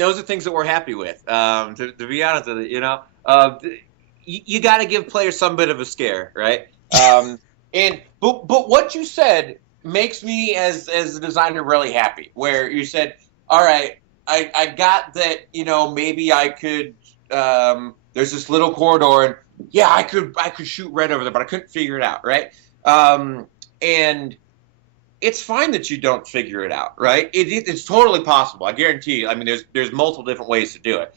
those are things that we're happy with. To be honest with you, you got to give players some bit of a scare, right? But what you said makes me as a designer really happy. Where you said, all right, I got that. Maybe I could. There's this little corridor, and yeah, I could shoot red over there, but I couldn't figure it out, right? And it's fine that you don't figure it out, right? It's totally possible. I guarantee you. I mean, there's multiple different ways to do it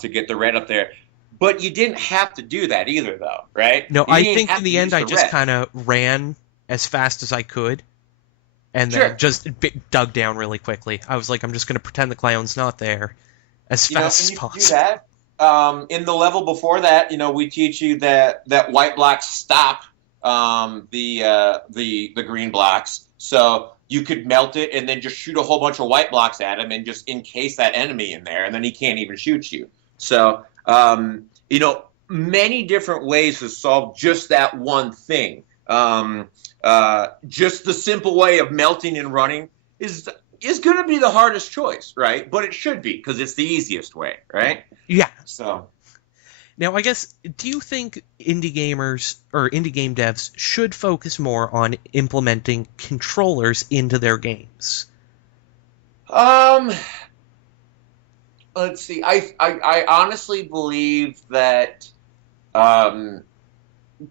to get the red up there. But you didn't have to do that either, though, right? No, I think in the end I just kind of ran as fast as I could and then just dug down really quickly. I was like, I'm just going to pretend the clown's not there as fast as possible. Do that. In the level before that, we teach you that white blocks stop the green blocks. So you could melt it and then just shoot a whole bunch of white blocks at him and just encase that enemy in there, and then he can't even shoot you. So, many different ways to solve just that one thing. Just the simple way of melting and running is going to be the hardest choice, right? But it should be, because it's the easiest way, right? Yeah. So... Now, I guess, do you think indie gamers or indie game devs should focus more on implementing controllers into their games? Let's see. I honestly believe that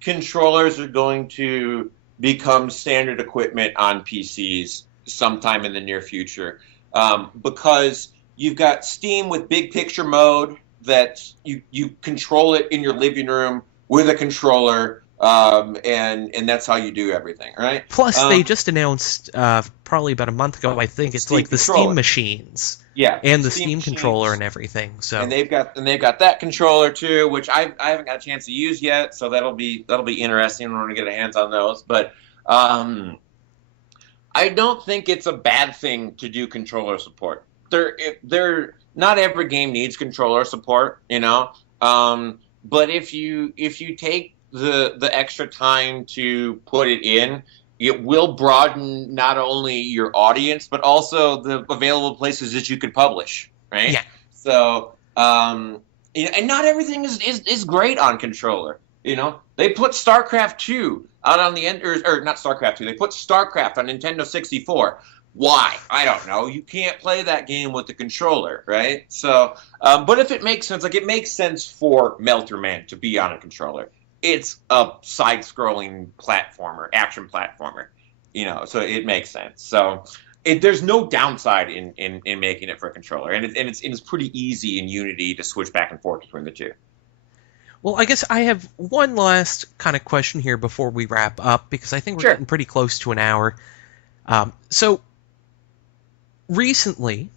controllers are going to become standard equipment on PCs sometime in the near future, because you've got Steam with big picture mode, that you control it in your living room with a controller, and that's how you do everything, right? Plus, they just announced probably about a month ago, I think, it's Steam like the controller. Steam machines, yeah, and the Steam controller and everything. So, and they've got that controller too, which I haven't got a chance to use yet. So that'll be interesting when we get our hands on those. But I don't think it's a bad thing to do controller support. They're not every game needs controller support, but if you take the extra time to put it in, it will broaden not only your audience but also the available places that you could publish, right? Yeah. So, and not everything is great on controller. They put StarCraft 2 out on the end, or not StarCraft 2. They put StarCraft on Nintendo 64. Why? I don't know. You can't play that game with the controller, right? So, but if it makes sense, like it makes sense for Melter Man to be on a controller. It's a side-scrolling platformer, action platformer. so it makes sense. So there's no downside in making it for a controller, and it's pretty easy in Unity to switch back and forth between the two. Well, I guess I have one last kind of question here before we wrap up, because I think we're getting pretty close to an hour. So recently,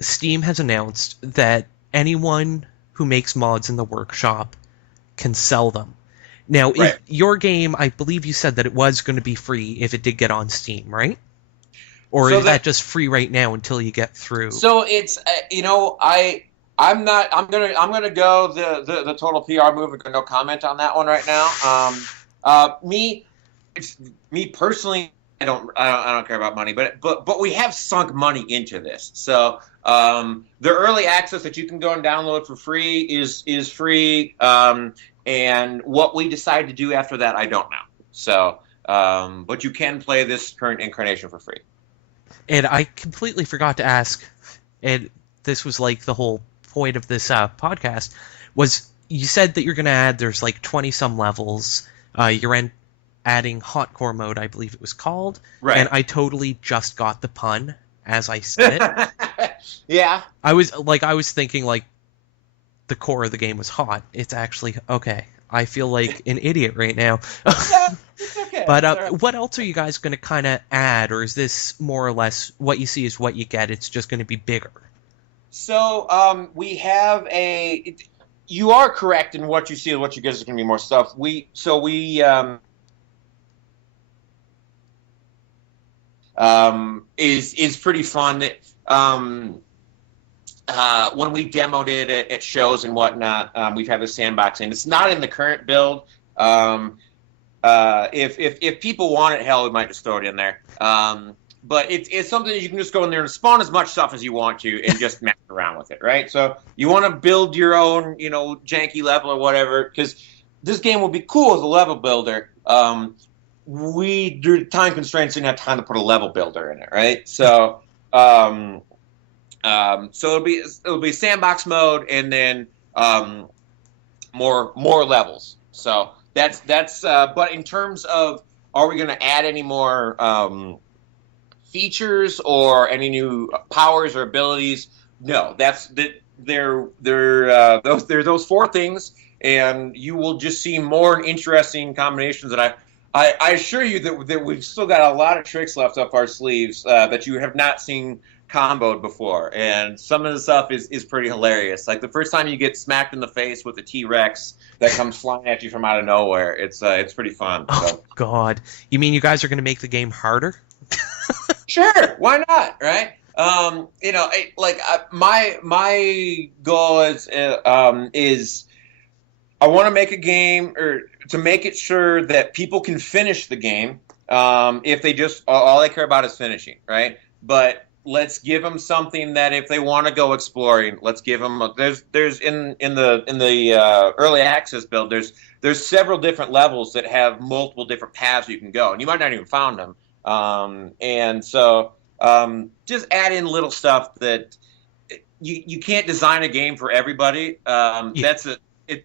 Steam has announced that anyone who makes mods in the workshop can sell them. Now, if your game, I believe you said that it was going to be free if it did get on Steam, right? Or is that just free right now until you get through? So it's I'm gonna go the total PR move and no comment on that one right now. Me personally, I don't care about money, but we have sunk money into this. So the early access that you can go and download for free is free. And what we decide to do after that, I don't know. So, but you can play this current incarnation for free. And I completely forgot to ask, and this was like the whole point of this podcast, was you said that you're going to add, there's like 20-some levels. You're adding Hot Core mode, I believe it was called. Right. And I totally just got the pun as I said it. Yeah. I was thinking like the core of the game was hot. It's actually, okay. I feel like an idiot right now. Yeah, it's okay. But what else are you guys going to kind of add, or is this more or less what you see is what you get? It's just going to be bigger. So we have you are correct in what you see and what you get is going to be more stuff. Is pretty fun. When we demoed it at shows and whatnot, we've had the sandboxing. It's not in the current build. If people want it, hell, we might just throw it in there. But it's something that you can just go in there and spawn as much stuff as you want to and just mess around with it, right? So you want to build your own, janky level or whatever, because this game will be cool as a level builder. We, due to time constraints, didn't have time to put a level builder in it, right? So, so it'll be sandbox mode and then more levels. So that's. But in terms of, are we going to add any more features or any new powers or abilities? No, they're those four things, and you will just see more interesting combinations that I assure you that we've still got a lot of tricks left up our sleeves that you have not seen comboed before, and some of the stuff is pretty hilarious. Like the first time you get smacked in the face with a T-Rex that comes flying at you from out of nowhere, it's pretty fun. So. Oh God! You mean you guys are going to make the game harder? Sure, why not? Right? My goal is I want to make a game, or to make it sure that people can finish the game if they just all they care about is finishing, right? But let's give them something that if they want to go exploring, let's give them. There's in the early access build, there's several different levels that have multiple different paths you can go, and you might not even found them. And so just add in little stuff that you can't design a game for everybody. Yeah.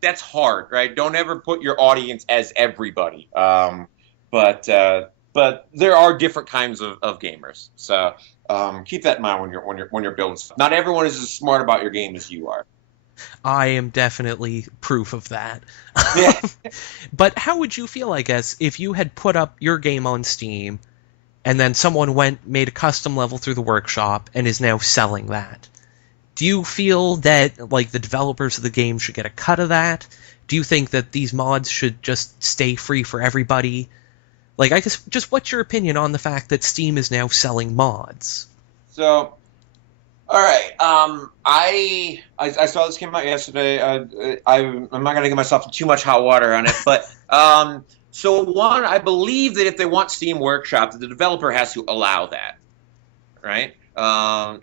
That's hard, right? Don't ever put your audience as everybody. But there are different kinds of gamers. So keep that in mind when you're building stuff. Not everyone is as smart about your game as you are. I am definitely proof of that. Yeah. But how would you feel, I guess, if you had put up your game on Steam and then someone made a custom level through the workshop and is now selling that? Do you feel that like the developers of the game should get a cut of that? Do you think that these mods should just stay free for everybody? Like, I guess, just what's your opinion on the fact that Steam is now selling mods? So, all right, I saw this came out yesterday. I'm not going to get myself too much hot water on it, but so one, I believe that if they want Steam Workshop, the developer has to allow that, right?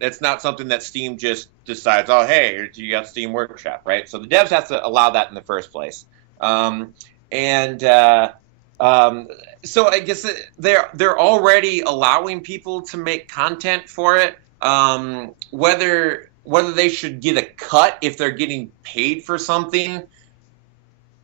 It's not something that Steam just decides, oh, hey, you got Steam Workshop, right? So the devs have to allow that in the first place. So I guess they're already allowing people to make content for it. Whether they should get a cut if they're getting paid for something,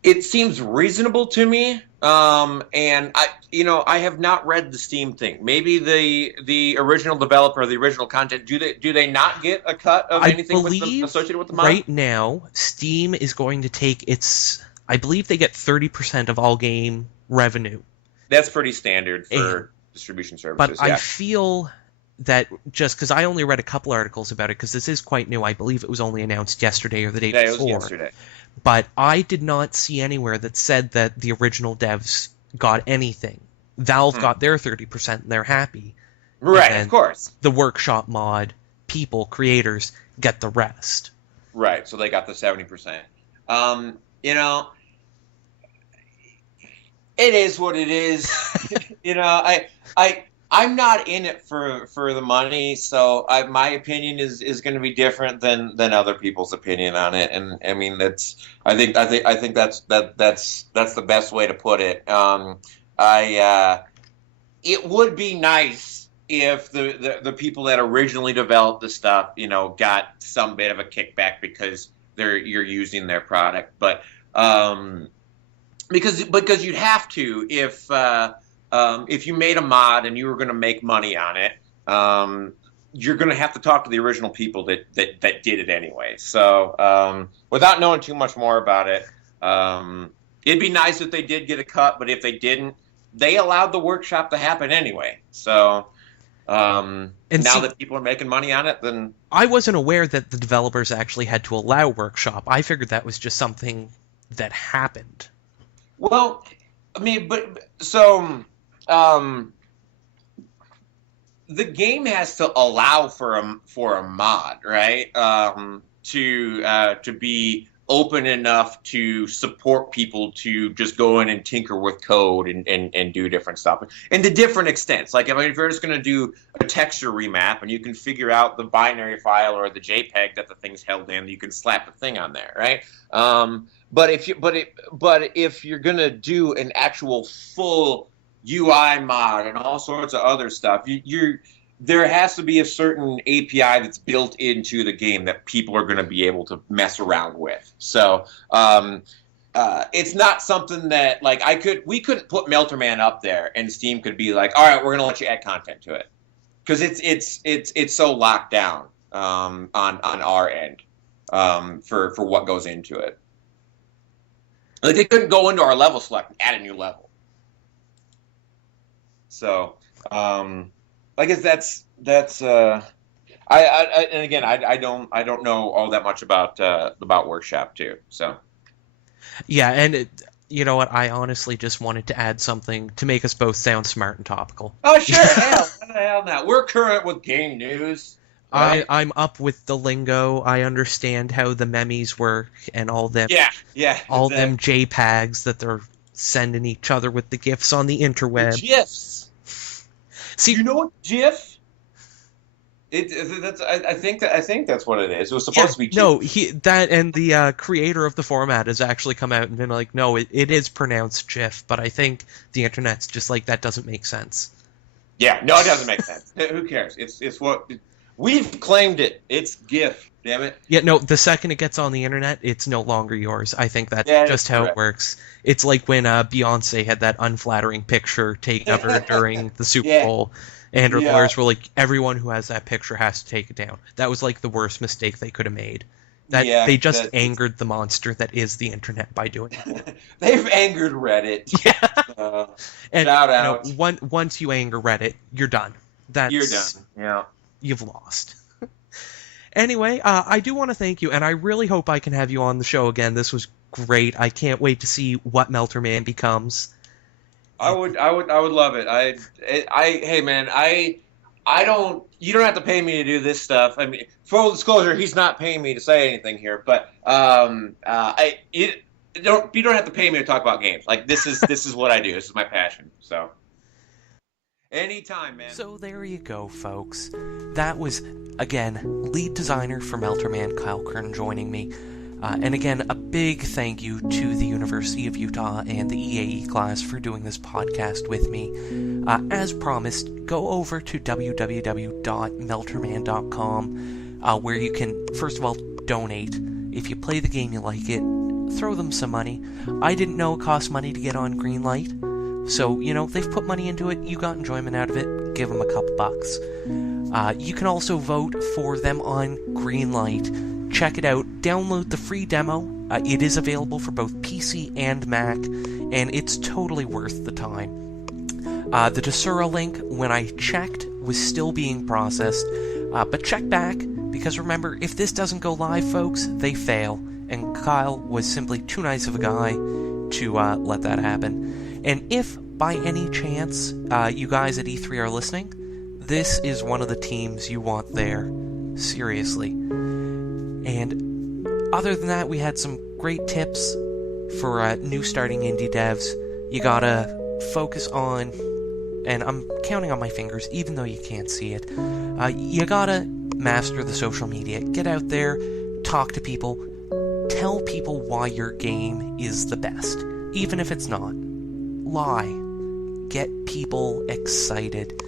It seems reasonable to me. And I have not read the Steam thing. Maybe the original developer, the original content, do they not get a cut of anything associated with the mod? Right now, Steam is going to take I believe they get 30% of all game revenue. That's pretty standard for distribution services. But I feel that just because I only read a couple articles about it, because this is quite new. I believe it was only announced yesterday or the day before. Yeah, it was yesterday. But I did not see anywhere that said that the original devs got anything. Valve got their 30% and they're happy. Right, of course. The workshop mod people, creators, get the rest. Right, so they got the 70%. It is what it is. I'm not in it for the money, so my opinion is going to be different than other people's opinion on it, and I mean I think that's the best way to put it. It would be nice if the people that originally developed the stuff, got some bit of a kickback because you're using their product, but because you'd have to if you made a mod and you were going to make money on it, you're going to have to talk to the original people that did it anyway. So without knowing too much more about it, it'd be nice if they did get a cut, but if they didn't, they allowed the workshop to happen anyway. So now that people are making money on it, then... I wasn't aware that the developers actually had to allow workshop. I figured that was just something that happened. Well, I mean, so... the game has to allow for a mod, right? To be open enough to support people to just go in and tinker with code and do different stuff, and to different extents. Like, if you're just going to do a texture remap and you can figure out the binary file or the JPEG that the thing's held in, you can slap the thing on there, right? But if you're going to do an actual full UI mod and all sorts of other stuff, there has to be a certain API that's built into the game that people are going to be able to mess around with. So it's not something that we couldn't put Melterman up there and Steam could be like, all right, we're going to let you add content to it, because it's so locked down on our end for what goes into it. Like, they couldn't go into our level select and add a new level. So, I guess that's and again, I don't know all that much about Workshop too. So, yeah, and you know what? I honestly just wanted to add something to make us both sound smart and topical. Oh, sure, hell now. We're current with game news. Right? I'm up with the lingo. I understand how the memes work and all them. Yeah. All them JPEGs that they're sending each other with the GIFs on the interweb. GIFs. See, you know what GIF? I think that's what it is. It was supposed to be GIF. No, the creator of the format has actually come out and been like, no, it is pronounced GIF, but I think the internet's just like, that doesn't make sense. Yeah, no, it doesn't make sense. Who cares? It's what we've claimed it. It's GIF. Damn it. Yeah, no, the second it gets on the internet, it's no longer yours. I think that's just how it works. It's like when Beyonce had that unflattering picture taken of her during the Super Bowl, and her lawyers were like, everyone who has that picture has to take it down. That was like the worst mistake they could have made. They just angered the monster that is the internet by doing it. They've angered Reddit. Yeah. And shout out. Once you anger Reddit, you're done. You're done. Yeah. You've lost. Anyway, I do want to thank you, and I really hope I can have you on the show again. This was great. I can't wait to see what Melterman becomes. I would love it. Hey man, you don't have to pay me to do this stuff. I mean, full disclosure, he's not paying me to say anything here, but you don't have to pay me to talk about games. Like, this is what I do. This is my passion. So anytime, man. So there you go, folks. That was, again, lead designer for Melterman, Kyle Kern, joining me. And again, a big thank you to the University of Utah and the EAE class for doing this podcast with me. As promised, go over to www.melterman.com, where you can, first of all, donate. If you play the game, you like it, throw them some money. I didn't know it cost money to get on Greenlight, so, they've put money into it, you got enjoyment out of it, give them a couple bucks. You can also vote for them on Greenlight. Check it out, download the free demo. It is available for both PC and Mac, and it's totally worth the time. The Desura link, when I checked, was still being processed, but check back, because remember, if this doesn't go live, folks, they fail, and Kyle was simply too nice of a guy to let that happen. And if, by any chance, you guys at E3 are listening, this is one of the teams you want there. Seriously. And other than that, we had some great tips for new starting indie devs. You gotta focus on, and I'm counting on my fingers, even though you can't see it, you gotta master the social media. Get out there, talk to people, tell people why your game is the best, even if it's not. Lie. Get people excited.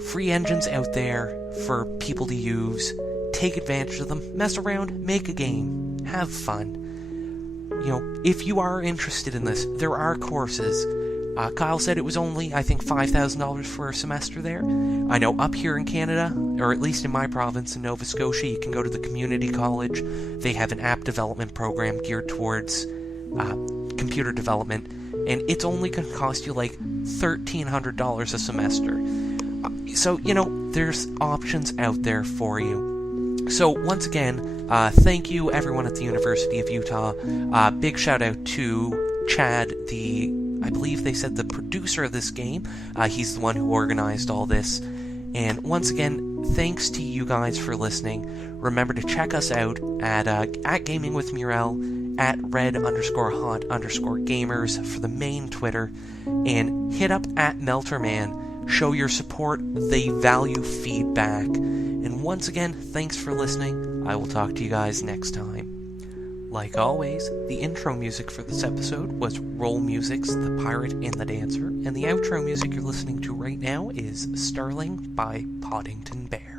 Free engines out there for people to use. Take advantage of them. Mess around. Make a game. Have fun. If you are interested in this, there are courses. Kyle said it was only, I think, $5,000 for a semester there. I know up here in Canada, or at least in my province in Nova Scotia, you can go to the community college. They have an app development program geared towards computer development, and it's only going to cost you like $1,300 a semester. So, there's options out there for you. So, once again, thank you everyone at the University of Utah. Big shout out to Chad, I believe they said the producer of this game. He's the one who organized all this. And once again, thanks to you guys for listening. Remember to check us out at Gaming with Murel, at red_hot_gamers for the main Twitter, and hit up at Melterman. Show your support. They value feedback. And once again, thanks for listening. I will talk to you guys next time. Like always, the intro music for this episode was Roll Music's The Pirate and the Dancer, and the outro music you're listening to right now is Sterling by Poddington Bear.